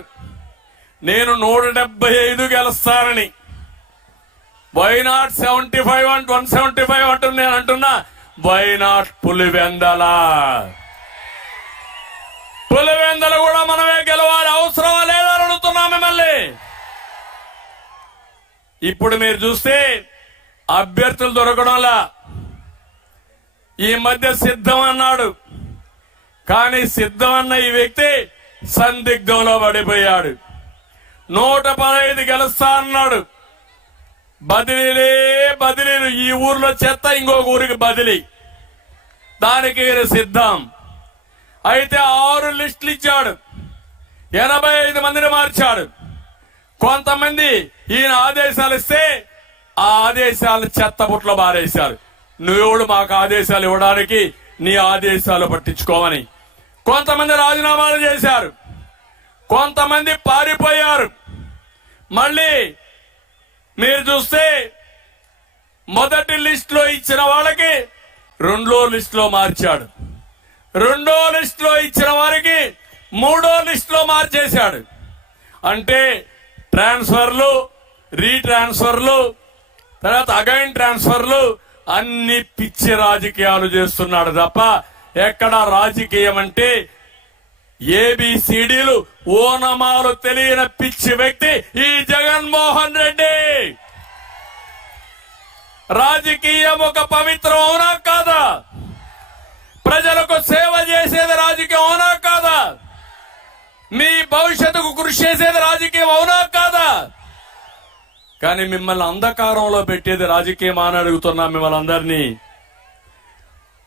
నేను 175 గెలుస్తానని. వై నాట్ 75 అంటూ 175 అంటూ నేను అంటున్నా, వై నాట్ పులివెందల? పులివెందల కూడా మనమే గెలవాలి, అవసరమా లేదా అని అడుగుతున్నా మిమ్మల్ని. ఇప్పుడు మీరు చూస్తే అభ్యర్థులు దొరకడంలా. ఈ మధ్య సిద్ధం అన్నాడు, కానీ సిద్ధం అన్న ఈ వ్యక్తి సందిగ్ధంలో పడిపోయాడు. 115 గెలుస్తా అన్నాడు. బదిలీలే బదిలీలు. ఈ ఊర్లో చెత్త ఇంకొక ఊరికి బదిలీ, దానికి సిద్ధం. అయితే 6 లిస్టులు ఇచ్చాడు, 85 మందిని మార్చాడు. కొంతమంది ఈయన ఆదేశాలు ఇస్తే ఆ ఆదేశాలు చెత్తబుట్లో బారేశారు. నువ్వెవడు మాకు ఆదేశాలు ఇవ్వడానికి, నీ ఆదేశాలు పట్టించుకోమని. కొంతమంది రాజీనామాలు చేశారు, కొంతమంది పారిపోయారు. మళ్ళీ మీరు చూస్తే మొదటి లిస్ట్ లో ఇచ్చిన వాళ్ళకి 2వ లిస్ట్ లో మార్చాడు, 2వ లిస్ట్ లో ఇచ్చిన వారికి 3వ లిస్ట్ లో మార్చేశాడు. అంటే ట్రాన్స్ఫర్లు, రీట్రాన్స్ఫర్లు, తర్వాత అగైన్ ట్రాన్స్ఫర్లు, అన్ని పిచ్చి రాజకీయాలు చేస్తున్నాడు తప్ప ఎక్కడ రాజకీయం అంటే ఏబిసిడీలు ఓనమాలు తెలియని పిచ్చి వ్యక్తి ఈ జగన్మోహన్ రెడ్డి. రాజకీయం ఒక పవిత్రం అవునా కాదా? ప్రజలకు సేవ చేసేది రాజకీయం అవునా కాదా? మీ భవిష్యత్తుకు కృషి చేసేది రాజకీయం అవునా కాదా? కానీ మిమ్మల్ని అంధకారంలో పెట్టేది రాజకీయం అని అడుగుతున్నా మిమ్మల్ని అందరినీ.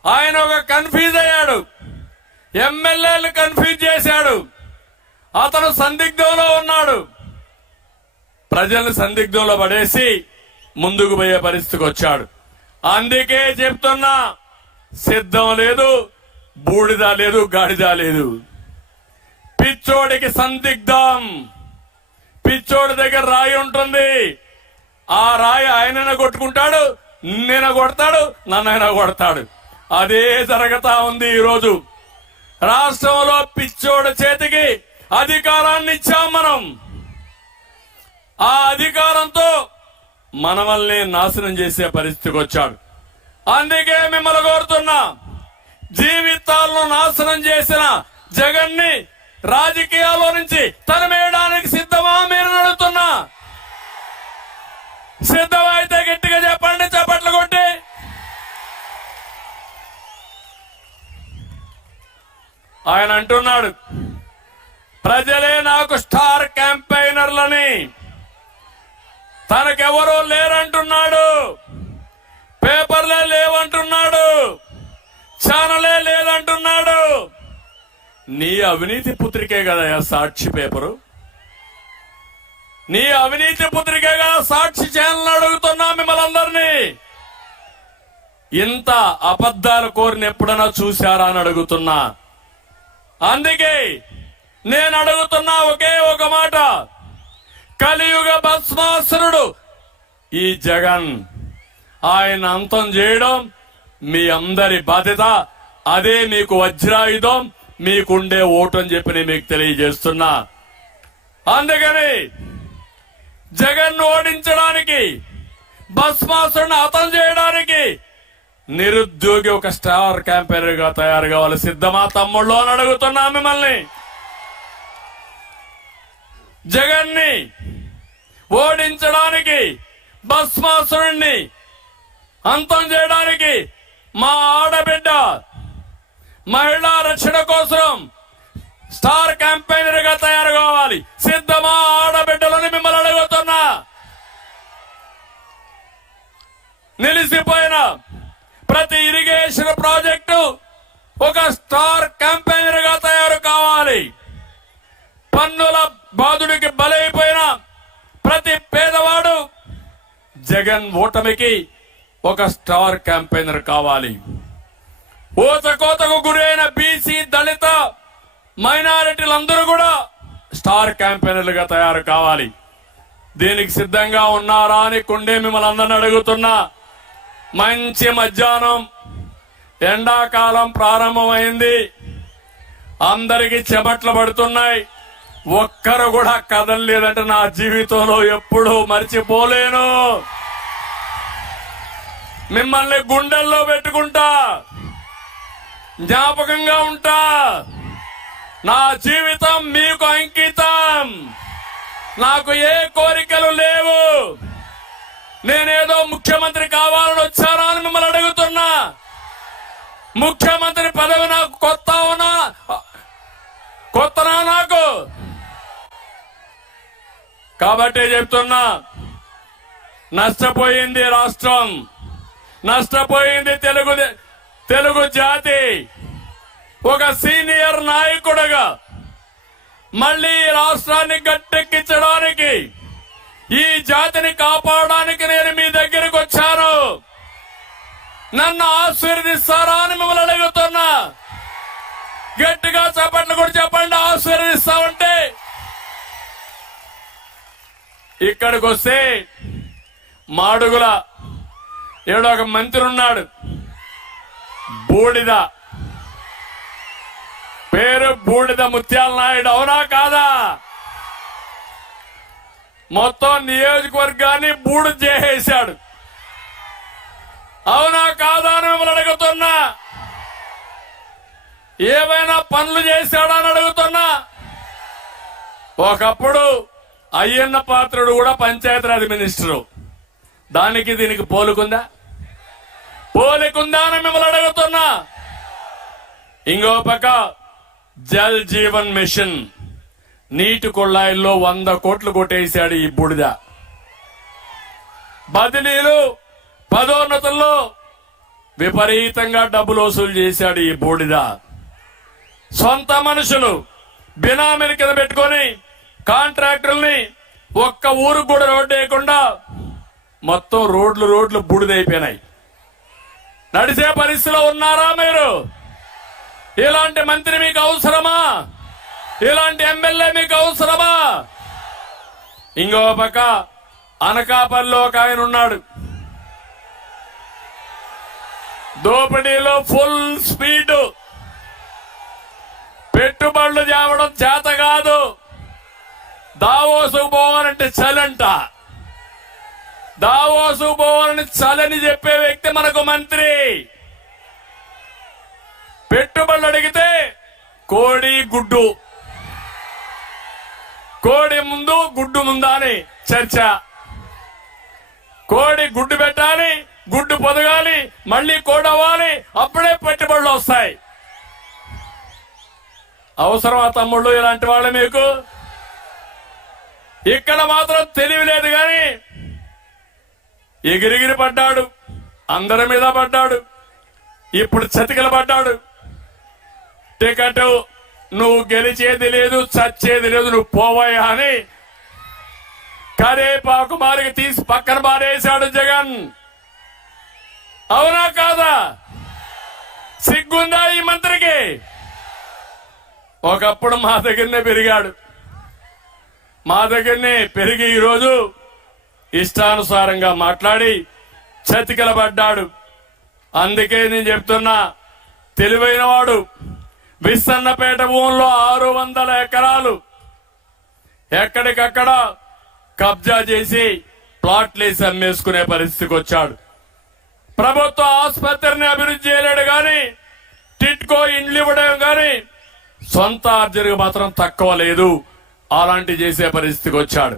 ఆయన ఒక కన్ఫ్యూజ్ అయ్యాడు, ఎమ్మెల్యేలు కన్ఫ్యూజ్ చేశాడు. అతను సందిగ్ధంలో ఉన్నాడు. ప్రజల్ని సందిగ్ధంలో పడేసి ముందుకు పోయే పరిస్థితికి వచ్చాడు. అందుకే చెప్తున్నా, సిద్ధం లేదు, బూడిద లేదు, గాడిద లేదు. పిచ్చోడికి సందిగ్ధం. పిచ్చోడి దగ్గర రాయి ఉంటుంది, ఆ రాయి ఆయనైనా కొట్టుకుంటాడు, నిన్నైనా కొడతాడు, నన్నైనా కొడతాడు. అదే జరుగుతా ఉంది ఈరోజు రాష్ట్రంలో. పిచ్చోడి చేతికి అధికారాన్ని ఇచ్చాం మనం. ఆ అధికారంతో మనల్ని నాశనం చేసే పరిస్థితికి వచ్చాడు. అందుకే మిమ్మల్ని కోరుతున్నా, జీవితాలను నాశనం చేసిన జగన్ని రాజకీయాల్లో నుంచి తరిమేయడానికి సిద్ధమా మీరు అడుగుతున్నా? సిద్ధమైతే గట్టిగా చెప్పండి, చప్పట్లు కొట్టి. ఆయన అంటున్నాడు, ప్రజలే నాకు స్టార్ క్యాంపెయినర్లని. తనకెవరూ లేరంటున్నాడు, పేపర్లే లేవంటున్నాడు, ఛానలే లేదంటున్నాడు. నీ అవినీతి పుత్రికే కదా సాక్షి పేపరు, నీ అవినీతి పుత్రికే కదా సాక్షి ఛానల్. అడుగుతున్నా మిమ్మల్ని అందరినీ, ఇంత అబద్ధాలు కోరిన ఎప్పుడైనా చూశారా అని అడుగుతున్నా. అందుకే నేను అడుగుతున్నా ఒకే ఒక మాట, కలియుగ భస్మాసురుడు ఈ జగన్, ఆయన అంతం చేయడం మీ అందరి బాధ్యత. అదే మీకు వజ్రాయుధం, మీకుండే ఓటు అని చెప్పి నేను మీకు తెలియజేస్తున్నా. అందుకని జగన్ ఓడించడానికి, భస్మాసురుని హతం చేయడానికి నిరుద్యోగి ఒక స్టార్ క్యాంపెయినర్ గా తయారు కావాలి. సిద్ధమా తమ్ముళ్ళు అని అడుగుతున్నా మిమ్మల్ని. జగన్ని ఓడించడానికి, భస్మాసురుణ్ణి అంతం చేయడానికి మా ఆడబిడ్డ మహిళా రక్షణ కోసం స్టార్ క్యాంపెయినర్ గా తయారు కావాలి. సిద్ధమా ఆడబిడ్డలని మిమ్మల్ని అడుగుతున్నా. నిలిసిపోయిన ప్రతి ఇరిగేషన్ ప్రాజెక్టు ఒక స్టార్ క్యాంపెయినర్ పన్నుల బాధుడికి బలైపోయిన ప్రతి పేదవాడు జగన్ ఓటమికి ఒక స్టార్ క్యాంపెయినర్ కావాలి. ఊచకోతకు గురైన బీసీ, దళిత, మైనారిటీలందరూ కూడా స్టార్ క్యాంపెయినర్లుగా తయారు కావాలి. దీనికి సిద్ధంగా ఉన్నారా అని కొండే మిమ్మల్ని అందరిని అడుగుతున్నా. మంచి మధ్యాహ్నం, ఎండాకాలం ప్రారంభమైంది. అందరికీ చెమట్లు పడుతున్నాయి. ఒక్కరు కూడా కదలలేదంటే నా జీవితంలో ఎప్పుడూ మర్చిపోలేను. మిమ్మల్ని గుండెల్లో పెట్టుకుంటా, జ్ఞాపకంగా ఉంటా. నా జీవితం మీకు అంకితం. నాకు ఏ కోరికలు లేవు. నేనేదో ముఖ్యమంత్రి కావాలని వచ్చానా అని మిమ్మల్ని అడుగుతున్నా. ముఖ్యమంత్రి పదవి నాకు కొత్తనా నాకు. కాబట్టి చెప్తున్నా, నష్టపోయింది రాష్ట్రం, నష్టపోయింది తెలుగు జాతి. ఒక సీనియర్ నాయకుడిగా మళ్ళీ ఈ రాష్ట్రాన్ని గట్టెక్కించడానికి, ఈ జాతిని కాపాడడానికి నేను మీ దగ్గరికి వచ్చాను. నన్ను ఆశీర్వదిస్తారా అని మిమ్మల్ని అడుగుతున్నా. గట్టిగా చప్పట్లు కూడా చెప్పండి, ఆశీర్వదిస్తామంటే. ఇక్కడికి వస్తే మాడుగుల ఏడో ఒక మంత్రి ఉన్నాడు, బూడిద, పేరు బూడిద ముత్యాల నాయుడు. అవునా కాదా? మొత్తం నియోజకవర్గాన్ని బూడిద చేసేశాడు. అవునా కాదా అని మిమ్మల్ని అడుగుతున్నా. ఏమైనా పనులు చేశాడా అని అడుగుతున్నా. ఒకప్పుడు అయ్యన్న పాత్రుడు కూడా పంచాయతీరాజ్ మినిస్టరు. దానికి దీనికి పోలికుందా అని మిమ్మల్ని అడుగుతున్నా. ఇంకో పక్క జల్ జీవన్ మిషన్, నీటి కొళ్ళాయిల్లో 100 కోట్లు కొట్టేశాడు ఈ బూడిద. బదిలీలు, పదోన్నతుల్లో విపరీతంగా డబ్బులు వసూలు చేశాడు ఈ బూడిద. సొంత మనుషులు బినామీల కింద పెట్టుకొని కాంట్రాక్టర్ని ఒక్క ఊరు కూడా రోడ్డు వేయకుండా మొత్తం రోడ్లు బూడిదైపోయినాయి. నడిచే పరిస్థితిలో ఉన్నారా మీరు? ఇలాంటి మంత్రి మీకు అవసరమా? ఇలాంటి ఎమ్మెల్యే మీకు అవసరమా? ఇంకో పక్క అనకాపల్లిలో ఒక ఆయన ఉన్నాడు, దోపిడీలో ఫుల్ స్పీడ్, పెట్టుబడులు తేవడం చేత కాదు. దావోసు పోవాలంటే చలంట, దావోసు పోవాలని చలని చెప్పే వ్యక్తి మనకు మంత్రి. పెట్టుబడులు అడిగితే కోడి గుడ్డు, కోడి ముందు గుడ్డు ముందా అని చర్చ. కోడి గుడ్డు పెట్టాలి, గుడ్డు పొదగాలి, మళ్ళీ కోడి అవ్వాలి, అప్పుడే పెట్టుబడులు వస్తాయి. అవసరమా తమ్ముళ్ళు ఇలాంటి వాళ్ళు మీకు? ఇక్కడ మాత్రం తెలివి లేదు గాని ఎగిరిగిరి పడ్డాడు, అందరి మీద పడ్డాడు, ఇప్పుడు చతికిల పడ్డాడు. టికెట్ నువ్వు గెలిచేది లేదు, చచ్చేది లేదు, నువ్వు పోవాయా అని కరేపాకు మారికి తీసి పక్కన బారేశాడు జగన్. అవునా కాదా? సిగ్గుందా ఈ మంత్రికి? ఒకప్పుడు మా దగ్గరనే పెరిగాడు, మా దగ్గరనే పెరిగి ఈరోజు ఇష్టానుసారంగా మాట్లాడి చతికిల పడ్డాడు. అందుకే నేను చెప్తున్నా, తెలివైన వాడు విస్సన్నపేట భూముల్లో 600 ఎకరాలు ఎక్కడికక్కడ కబ్జా చేసి ప్లాట్లేసి అమ్మేసుకునే పరిస్థితికి వచ్చాడు. ప్రభుత్వ ఆసుపత్రిని అభివృద్ధి చేయలేడు గాని, టిట్కో ఇండ్లు ఇవ్వడం గాని సొంత ఆర్జనకు మాత్రం తక్కువ లేదు. అలాంటి చేసే పరిస్థితికి వచ్చాడు.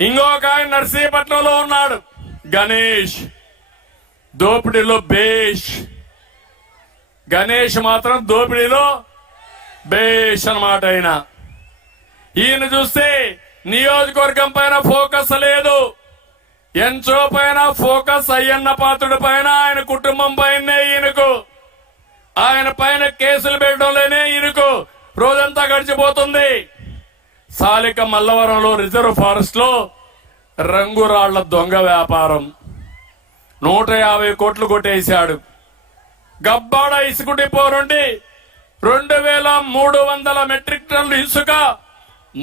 ఇంకొక ఆయన నర్సీపట్నంలో ఉన్నాడు, గణేష్, దోపిడీలో బేష్. గణేష్ మాత్రం దోపిడీలో బేష్ అన్నమాట. ఈయన చూస్తే నియోజకవర్గం పైన ఫోకస్ లేదు, ఎంచో పైన ఫోకస్ అయ్యన్న పాత్రుడి పైన, ఆయన కుటుంబం పైనే ఈయనకు. ఆయన పైన కేసులు పెట్టడంలోనే ఈయనకు రోజంతా గడిచిపోతుంది. సాలిక మల్లవరంలో రిజర్వ్ ఫారెస్ట్ లో రంగురాళ్ల దొంగ వ్యాపారం 150 కోట్లు కొట్టేశాడు. గబ్బాడ ఇసుక డిపో నుండి 2300 మెట్రిక్ టన్నులు ఇసుక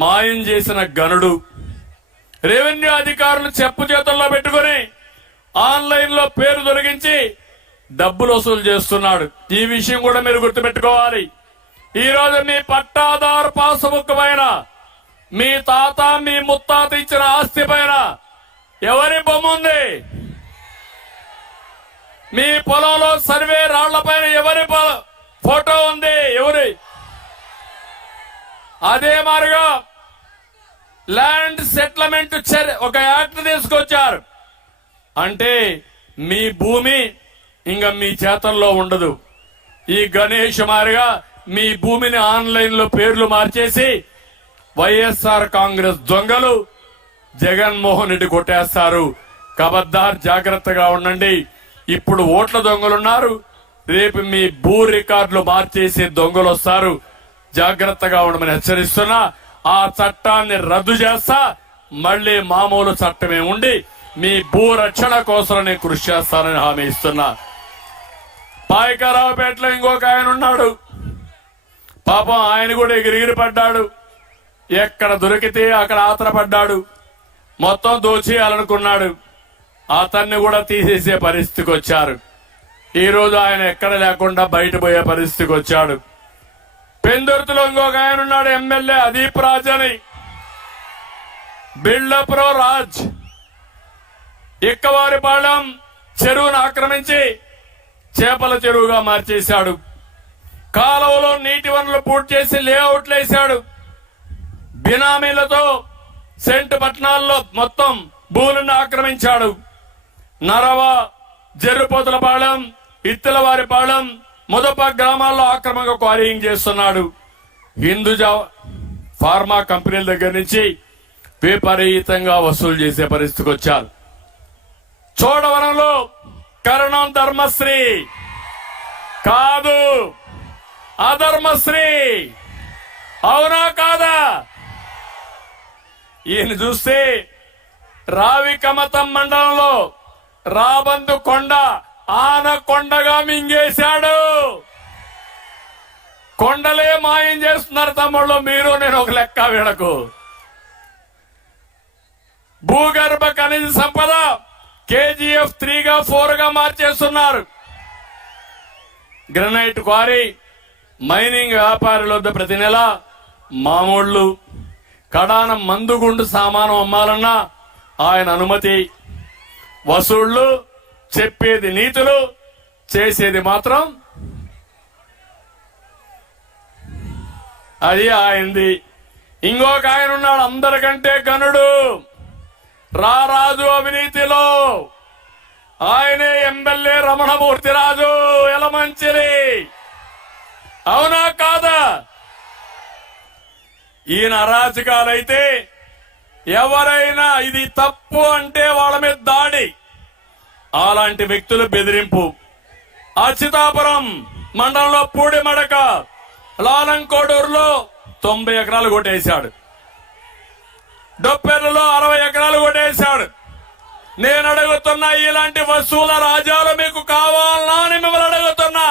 మాయం చేసిన గనుడు. రెవెన్యూ అధికారులు చెప్పు చేతుల్లో పెట్టుకుని ఆన్లైన్ లో పేరు తొలగించి డబ్బులు వసూలు చేస్తున్నాడు. ఈ విషయం కూడా మీరు గుర్తుపెట్టుకోవాలి. ఈ రోజు మీ పట్టాదారు పాస్బుక్ పైన మీ తాత మీ ముత్తాత ఇచ్చిన ఆస్తి పైన ఎవరి బొమ్మ ఉంది? మీ పొలంలో సర్వే రాళ్ల పైన ఎవరి ఫోటో ఉంది? ఎవరి? అదే మాదిరిగా ల్యాండ్ సెటిల్మెంట్ ఒక యాక్ట్ తీసుకొచ్చారు. అంటే మీ భూమి ఇంకా మీ చేతల్లో ఉండదు. ఈ గణేష్ మారిగా మీ భూమిని ఆన్లైన్ లో పేర్లు మార్చేసి వైఎస్ఆర్ కాంగ్రెస్ దొంగలు జగన్మోహన్ రెడ్డి కొట్టేస్తారు. కబద్దార్, జాగ్రత్తగా ఉండండి. ఇప్పుడు ఓట్ల దొంగలున్నారు, రేపు మీ భూ రికార్డులు మార్చేసి దొంగలు వస్తారు. జాగ్రత్తగా ఉండమని హెచ్చరిస్తున్నా. ఆ చట్టాన్ని రద్దు చేస్తా, మళ్లీ మామూలు చట్టమే ఉండి మీ భూ రక్షణ కోసం నేను కృషి చేస్తానని హామీ ఇస్తున్నా. పాయకరావుపేటలో ఇంకొక ఆయన ఉన్నాడు. పాపం ఆయన కూడా ఎగిరిగిరి పడ్డాడు. ఎక్కడ దొరికితే అక్కడ ఆతరపడ్డాడు. మొత్తం దోచేయాలనుకున్నాడు. అతన్ని కూడా తీసేసే పరిస్థితికి వచ్చారు. ఈ రోజు ఆయన ఎక్కడ లేకుండా బయట పోయే పరిస్థితికి వచ్చాడు. పెందుర్తిలో ఇంకొక ఆయన ఉన్నాడు, ఎమ్మెల్యే అదీప్ రాజ్ అని. బిల్డప్ రో రాజ్ ఇక్కవారిపాళెం చెరువును ఆక్రమించి చేపల చెరువుగా మార్చేశాడు. కాలువలో నీటి వనరులు పూర్తి చేసి లేఅవుట్లు వేశాడు. బినామీలతో సెంటు పట్టణాల్లో మొత్తం భూములను ఆక్రమించాడు. నరవ, జర్రుపోతులపాళెం, ఇత్తలవారిపాళెం, ముదప గ్రామాల్లో ఆక్రమంగా క్వారీయింగ్ చేస్తున్నాడు. హిందూజా ఫార్మా కంపెనీల దగ్గర నుంచి విపరీతంగా వసూలు చేసే పరిస్థితికి వచ్చారు. చోడవరంలో కరణం ధర్మశ్రీ కాదు, అధర్మశ్రీ. అవునా కాదా? ఈయన చూస్తే రావికమతం మండలంలో రాబందు కొండ ఆనకొండగా మింగేశాడు. కొండలే మాయం చేస్తున్నారు తమ్ముళ్ళు మీరు, నేను ఒక లెక్క వీడకు. భూగర్భ ఖనిజ సంపద KGF 3గా 4గా మార్చేస్తున్నారు. గ్రనైట్ క్వారీ మైనింగ్ వ్యాపారుల వద్ద ప్రతి నెల మామూళ్లు కడాన మందుగుండు సామాను అమ్మాలన్నా ఆయన అనుమతి, వసూళ్లు, చెప్పేది నీతులు, చేసేది మాత్రం అది ఆయనది. ఇంకొక ఆయన ఉన్నాడు, అందరికంటే గనుడు, రారాజు అవినీతిలో. ఆయనే ఎమ్మెల్యే రమణమూర్తి రాజు యలమంచిలి. అవునా కాదా? ఈయన అరాచకాలైతే ఎవరైనా ఇది తప్పు అంటే వాళ్ళ మీద దాడి. అలాంటి వ్యక్తులు బెదిరింపు. అచ్యుతాపురం మండలంలో పూడిమడక లాలంకోడూరులో 90 ఎకరాలు కొట్టేశాడు. డొప్పెర్లలో 60 ఎకరాలు కొట్టేశాడు. నేను అడుగుతున్నా, ఇలాంటి వసూల రాజ్యాలు మీకు కావాలనా అని మిమ్మల్ని అడుగుతున్నా.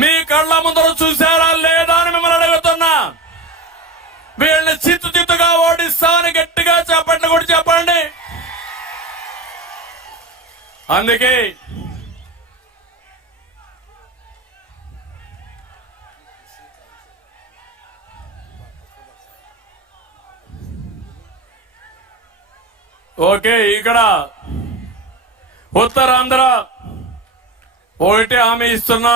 మీ కళ్ళ ముందర చూశారా లేదా అని మిమ్మల్ని అడుగుతున్నా. వీళ్ళని చిత్తుగా ఓడిస్తా అని గట్టిగా చెప్పండి కూడా చెప్పండి. అందుకే ఓకే, ఇక్కడ ఉత్తరాంధ్ర ఒకటి హామీ ఇస్తున్నా,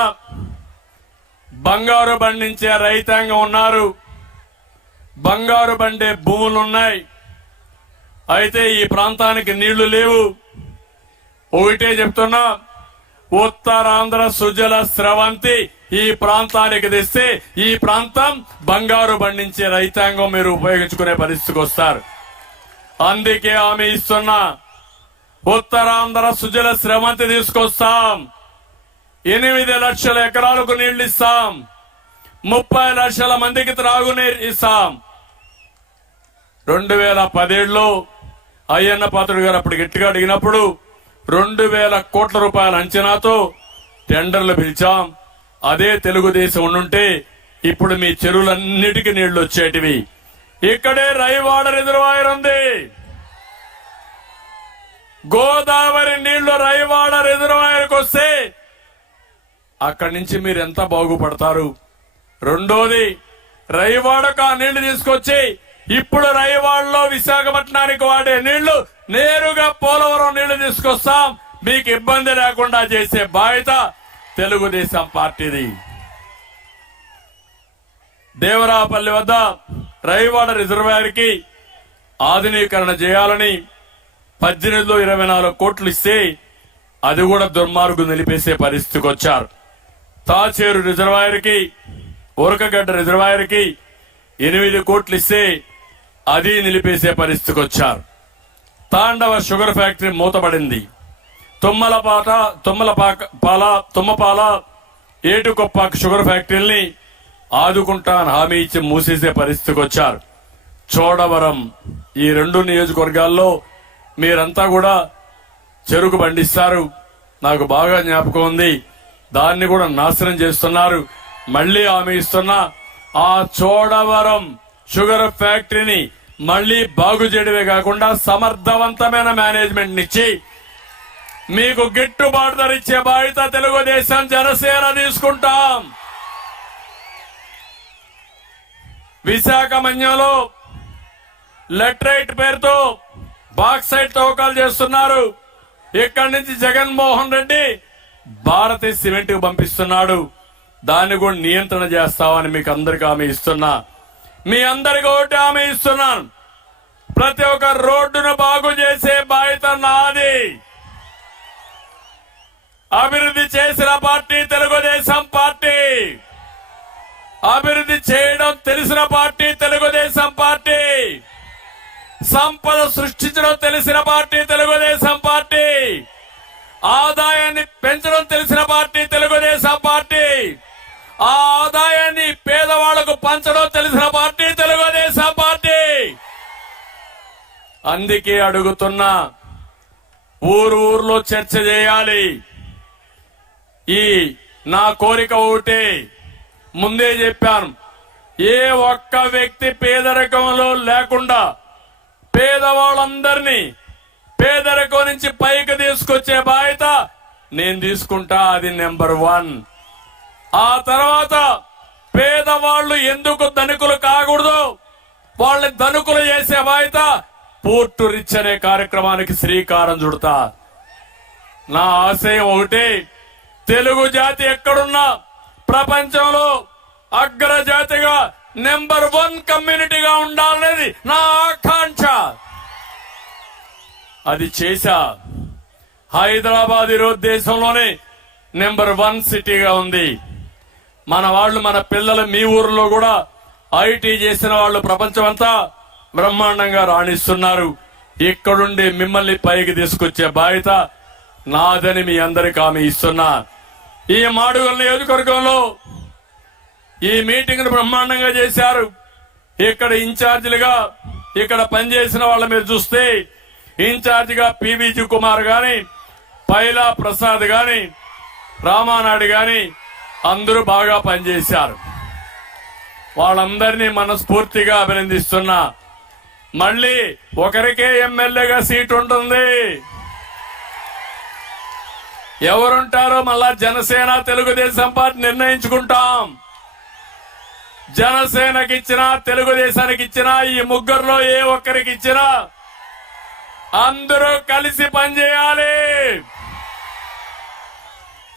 బంగారు పండించే రైతాంగం ఉన్నారు, బంగారు పండే భూములున్నాయి. అయితే ఈ ప్రాంతానికి నీళ్లు లేవు. ఒకటే చెప్తున్నా, ఉత్తరాంధ్ర సుజల స్రవంతి ఈ ప్రాంతానికి తెస్తే ఈ ప్రాంతం బంగారు పండించే రైతాంగం మీరు ఉపయోగించుకునే పరిస్థితికి వస్తారు. అందుకే హామీ ఇస్తున్నా, ఉత్తరాంధ్ర సుజల స్రవంతి తీసుకొస్తాం. 8 లక్షల ఎకరాలకు నీళ్లు ఇస్తాం. 30 లక్షల మందికి త్రాగునీరు ఇస్తాం. 2017లో అయ్యన్న పాత్రుడు గారు అప్పుడు గట్టిగా అడిగినప్పుడు 2000 కోట్ల రూపాయల అంచనాతో టెండర్లు పిలిచాం. అదే తెలుగుదేశం ఉండుంటే ఇప్పుడు మీ చెరువులన్నిటికీ నీళ్లు వచ్చేటివి. ఇక్కడే రైవాడ రిజర్వాయర్ ఉంది. గోదావరి నీళ్లు రైవాడ రిజర్వాయర్కి వస్తే అక్కడి నుంచి మీరు ఎంత బాగుపడతారు. రెండోది, రైవాడకు ఆ నీళ్లు తీసుకొచ్చి ఇప్పుడు రైవాడలో విశాఖపట్నానికి వాడే నీళ్లు నేరుగా పోలవరం నీళ్లు తీసుకొస్తాం. మీకు ఇబ్బంది లేకుండా చేసే బాధ్యత తెలుగుదేశం పార్టీది. దేవరాపల్లి వద్ద రైవాడ రిజర్వాయర్ కి ఆధునీకరణ చేయాలని 18లో 24 కోట్లు ఇస్తే అది కూడా దుర్మార్గు నిలిపేసే పరిస్థితికి వచ్చారు. తాచేరు రిజర్వాయర్ కి, ఉరకగడ్డ రిజర్వాయర్ కి 8 కోట్లు ఇస్తే అది నిలిపేసే పరిస్థితికి వచ్చారు. తాండవ షుగర్ ఫ్యాక్టరీ మూతపడింది. తుమ్మపాల ఏటుకొప్పాక షుగర్ ఫ్యాక్టరీని ఆదుకుంటానని హామీ ఇచ్చి మూసేసే పరిస్థితికి వచ్చారు. చోడవరం, ఈ 2 నియోజకవర్గాల్లో మీరంతా కూడా చెరుకు పండిస్తారు. నాకు బాగా జ్ఞాపకం ఉంది. దాన్ని కూడా నాశనం చేస్తున్నారు. మళ్లీ హామీ ఇస్తున్నా, ఆ చోడవరం షుగర్ ఫ్యాక్టరీని మళ్లీ బాగు చేయడమే కాకుండా సమర్థవంతమైన మేనేజ్మెంట్ ఇచ్చి మీకు గిట్టుబాటు ధర ఇచ్చే బాధ్యత తెలుగుదేశం జనసేన తీసుకుంటాం. విశాఖ మన్యంలో లెటరైట్ పేరుతో బాక్సైట్ తవ్వకాలు చేస్తున్నారు. ఇక్కడి నుంచి జగన్మోహన్ రెడ్డి భారతీ సిమెంట్ కు పంపిస్తున్నాడు. దాన్ని కూడా నియంత్రణ చేస్తామని మీకు అందరికీ హామీ ఇస్తున్నా. మీ అందరికీ ఒకటి హామీ ఇస్తున్నాను, ప్రతి ఒక్క రోడ్డును బాగు చేసే బాధ్యత నాది. అభివృద్ధి చేసిన పార్టీ తెలుగుదేశం పార్టీ. అభివృద్ధి చేయడం తెలిసిన పార్టీ తెలుగుదేశం పార్టీ. సంపద సృష్టించడం తెలిసిన పార్టీ తెలుగుదేశం పార్టీ. ఆదాయాన్ని పెంచడం తెలిసిన పార్టీ తెలుగుదేశం పార్టీ. ఆ ఆదాయాన్ని పేదవాళ్లకు పంచడం తెలిసిన పార్టీ తెలుగుదేశం పార్టీ. అందుకే అడుగుతున్నా, ఊర్లో చర్చ చేయాలి. ఈ నా కోరిక ఒకటే, ముందే చెప్పాను, ఏ ఒక్క వ్యక్తి పేదరికంలో లేకుండా పేదవాళ్ళందరినీ పేదరికం నుంచి పైకి తీసుకొచ్చే బాధ్యత నేను తీసుకుంటా. అది నెంబర్ 1. ఆ తర్వాత పేదవాళ్లు ఎందుకు ధనికులు కాకూడదు, వాళ్ళని ధనికులు చేసే బాధ్యత పోర్టు రిచ్ అనే కార్యక్రమానికి శ్రీకారం చుడతా. నా ఆశయం ఒకటే, తెలుగు జాతి ఎక్కడున్నా ప్రపంచంలో అగ్రజాతిగా నెంబర్ 1 కమ్యూనిటీగా ఉండాలనేది నా ఆకాంక్ష. అది చేశా. హైదరాబాద్ ఈరోజు దేశంలోనే నెంబర్ 1 సిటీగా ఉంది. మన వాళ్ళు, మన పిల్లలు మీ ఊర్లో కూడా ఐటీ చేసిన వాళ్ళు ప్రపంచమంతా బ్రహ్మాండంగా రాణిస్తున్నారు. ఇక్కడుండి మిమ్మల్ని పైకి తీసుకొచ్చే బాధ్యత నాదని మీ అందరికీ హామీ ఇస్తున్నా. ఈ మాడుగుల నియోజకవర్గంలో ఈ మీటింగ్ ను బ్రహ్మాండంగా చేశారు. ఇక్కడ ఇన్ఛార్జీలుగా ఇక్కడ పనిచేసిన వాళ్ళ మీరు చూస్తే ఇన్ఛార్జిగా పివిజి కుమార్ గాని, పైలా ప్రసాద్ గాని, రామానాయుడు గాని అందరూ బాగా పనిచేశారు. వాళ్ళందరినీ మనస్ఫూర్తిగా అభినందిస్తున్నా. మళ్లీ ఒకరికే ఎమ్మెల్యేగా సీట్ ఉంటుంది. ఎవరుంటారో మళ్ళా జనసేన తెలుగుదేశం పార్టీ నిర్ణయించుకుంటాం. జనసేనకి ఇచ్చినా తెలుగుదేశానికి ఇచ్చినా ఈ ముగ్గురులో ఏ ఒక్కరికి ఇచ్చినా అందరూ కలిసి పనిచేయాలి.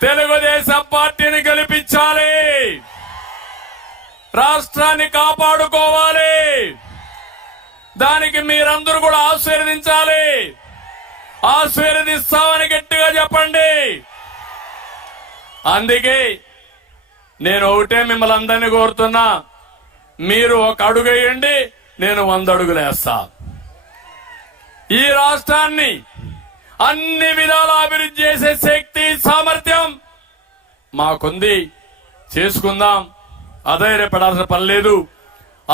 తెలుగుదేశం పార్టీని గెలిపించాలి. రాష్ట్రాన్ని కాపాడుకోవాలి. దానికి మీరందరూ కూడా ఆశీర్వదించాలి. ఆశీర్వదిస్తామని గట్టిగా చెప్పండి. అందుకే నేను ఒకటే మిమ్మల్ని అందరినీ కోరుతున్నా, మీరు ఒక అడుగు వేయండి, నేను 100 అడుగులు వేస్తా. ఈ రాష్ట్రాన్ని అన్ని విధాల అభివృద్ధి చేసే శక్తి, సామర్థ్యం మాకుంది. చేసుకుందాం. అధైర్యపడాల్సిన పని లేదు.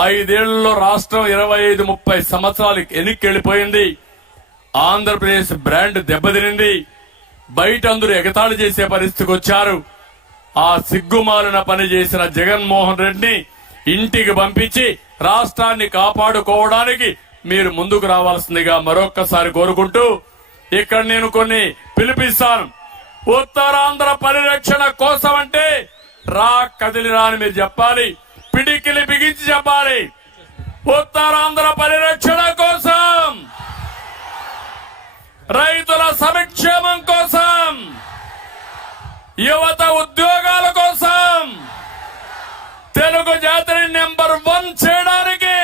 5 ఏళ్లలో రాష్ట్రం 25-30 సంవత్సరాలు వెనక్కి ఆంధ్రప్రదేశ్ బ్రాండ్ దెబ్బతినింది. బయట అందరూ ఎగతాళి చేసే పరిస్థితికి వచ్చారు. ఆ సిగ్గుమాలిన పని చేసిన జగన్మోహన్ రెడ్డిని ఇంటికి పంపించి రాష్ట్రాన్ని కాపాడుకోవడానికి మీరు ముందుకు రావాల్సిందిగా మరొక్కసారి కోరుకుంటూ ఇక్కడ నేను కొన్ని పిలిపిస్తాను. ఉత్తరాంధ్ర పరిరక్షణ కోసం అంటే కదిలిరా అని మీరు చెప్పాలి. పిడికిలి బిగించి చెప్పాలి. ఉత్తరాంధ్ర పరిరక్షణ కోసం, రైతుల సంక్షేమం కోసం, యువత ఉద్యోగాల కోసం, తెలుగు జాతిని నెంబర్ 1 చేయడానికి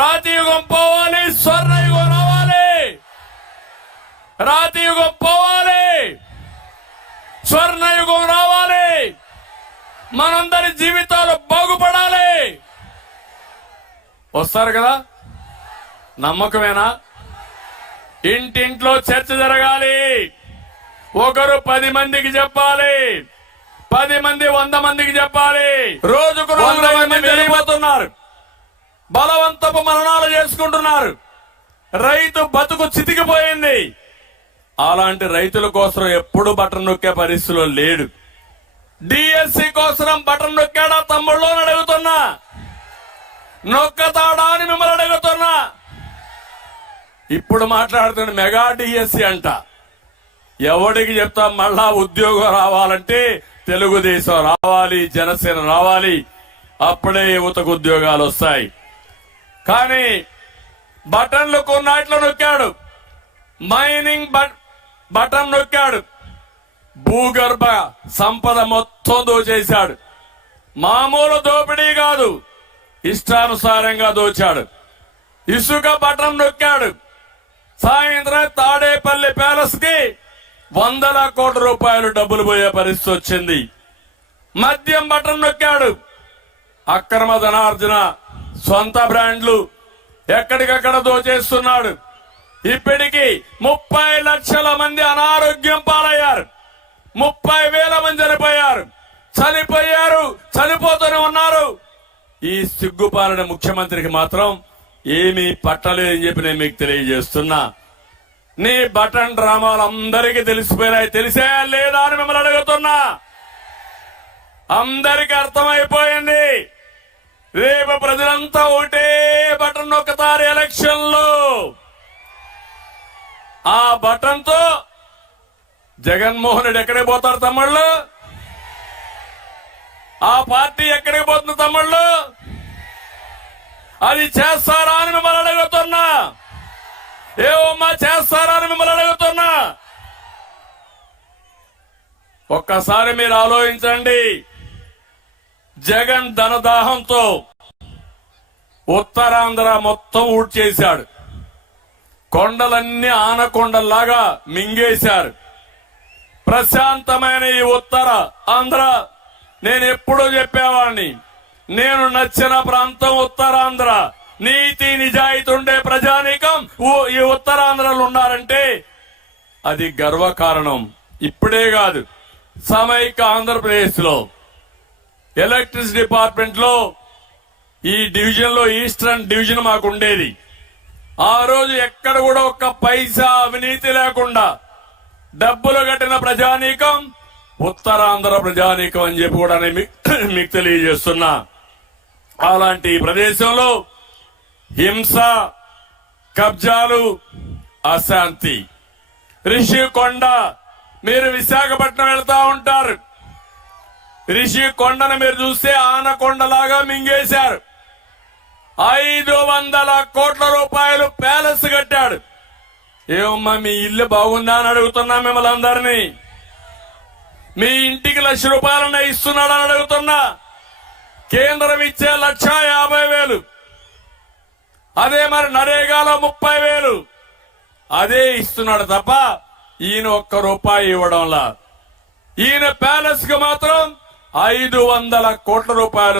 రాతియుగం పోవాలి, స్వర్ణయుగం రావాలి. రాతియుగం పోవాలి, స్వర్ణయుగం రావాలి. మనందరి జీవితాలు బాగుపడాలి. వస్తారు కదా? నమ్మకమేనా? ఇంటింట్లో చర్చ జరగాలి. ఒకరు 10 మందికి చెప్పాలి, 10 మంది 100 మందికి చెప్పాలి. రోజుకు 100 మంది వెళ్ళిపోతున్నారు, బలవంతపు మరణాలు చేసుకుంటున్నారు. రైతు బతుకు చితికిపోయింది. అలాంటి రైతుల కోసం ఎప్పుడు బటన్ నొక్కే పరిస్థితిలో లేడు. డిఎస్సి కోసం బటన్ నొక్కాడా తమ్ముళ్ళు అని అడుగుతున్నా. నొక్కతాడా అని మిమ్మల్ని అడుగుతున్నా. ఇప్పుడు మాట్లాడుతున్న మెగా డిఎస్సి అంట. ఎవడికి చెప్తా? మళ్ళా ఉద్యోగం రావాలంటే తెలుగుదేశం రావాలి, జనసేన రావాలి. అప్పుడే యువతకు ఉద్యోగాలు వస్తాయి. కానీ బటన్లు కొన్నాట్లో నొక్కాడు. Mining button నొక్కాడు. భూగర్భ సంపద మొత్తం దోచేశాడు. మామూలు దోపిడీ కాదు, ఇష్టానుసారంగా దోచాడు. ఇసుక బటన్ నొక్కాడు. సాయంత్రం తాడేపల్లి ప్యాలెస్ కి 100 కోట్ల రూపాయలు డబ్బులు పోయే పరిస్థితి వచ్చింది. మద్యం బటన్ నొక్కాడు. అక్రమ ధనార్జన, సొంత బ్రాండ్లు ఎక్కడికక్కడ దోచేస్తున్నాడు. ఇప్పటికి 30 లక్షల మంది అనారోగ్యం పాలయ్యారు. 30,000 మంది చనిపోయారు, చనిపోతూనే ఉన్నారు. ఈ సిగ్గుపాలన ముఖ్యమంత్రికి మాత్రం ఏమీ పట్టలేదని చెప్పి నేను మీకు తెలియజేస్తున్నా. నీ బటన్ డ్రామాలు అందరికీ తెలిసిపోయినాయి. తెలిసేయా లేదా అని మిమ్మల్ని అడుగుతున్నా. అందరికీ అర్థమైపోయింది. రేపు ప్రజలంతా ఒకటే బటన్ నొక్కుతారు ఎలక్షన్ లో. ఆ బటన్ తో జగన్మోహన్ రెడ్డి ఎక్కడికి పోతారు తమ్ముళ్ళు? ఆ పార్టీ ఎక్కడికి పోతుంది తమ్ముళ్ళు? అది చేస్తారా అని మిమ్మల్ని అడుగుతున్నా. ఏమమ్మా చేస్తారా అని మిమ్మల్ని అడుగుతున్నా. ఒక్కసారి మీరు ఆలోచించండి. జగన్ ధనదాహంతో ఉత్తరాంధ్ర మొత్తం ఊడ్ చేశాడు. కొండలన్నీ ఆనకొండల్లాగా మింగేశారు. ప్రశాంతమైన ఈ ఉత్తర ఆంధ్ర, నేను ఎప్పుడూ చెప్పేవాడిని, నేను నచ్చిన ప్రాంతం ఉత్తరాంధ్ర. నీతి నిజాయితీ ఉండే ప్రజానీకం ఈ ఉత్తరాంధ్రలో ఉన్నారంటే అది గర్వకారణం. ఇప్పుడే కాదు, సమైక్య ఆంధ్రప్రదేశ్ లో ఎలక్ట్రిసిటీ డిపార్ట్మెంట్ లో ఈ డివిజన్ లో ఈస్టర్న్ డివిజన్ మాకు ఉండేది. ఆ రోజు ఎక్కడ కూడా ఒక్క పైసా అవినీతి లేకుండా డబ్బులు కట్టిన ప్రజానీకం ఉత్తరాంధ్ర ప్రజానీకం అని చెప్పి కూడా మీకు తెలియజేస్తున్నా. అలాంటి ప్రదేశంలో హింస, కబ్జాలు, అశాంతి. రిషికొండ, మీరు విశాఖపట్నం వెళ్తా ఉంటారు. రిషికొండను మీరు చూస్తే ఆనకొండలాగా మింగేశారు. 500 కోట్ల రూపాయలు ప్యాలెస్ కట్టాడు. ఏమమ్మా మీ ఇల్లు బాగుందా అని అడుగుతున్నా మిమ్మల్ని అందరినీ. మీ ఇంటికి 1,00,000 రూపాయలన్నా ఇస్తున్నాడని అడుగుతున్నా. కేంద్రం ఇచ్చే 1,50,000. అదే మరి నరేగాలో 30,000 అదే ఇస్తున్నాడు తప్ప ఈయన ₹1 ఇవ్వడంలా. ఈయన ప్యాలెస్ కు మాత్రం 500 కోట్ల రూపాయలు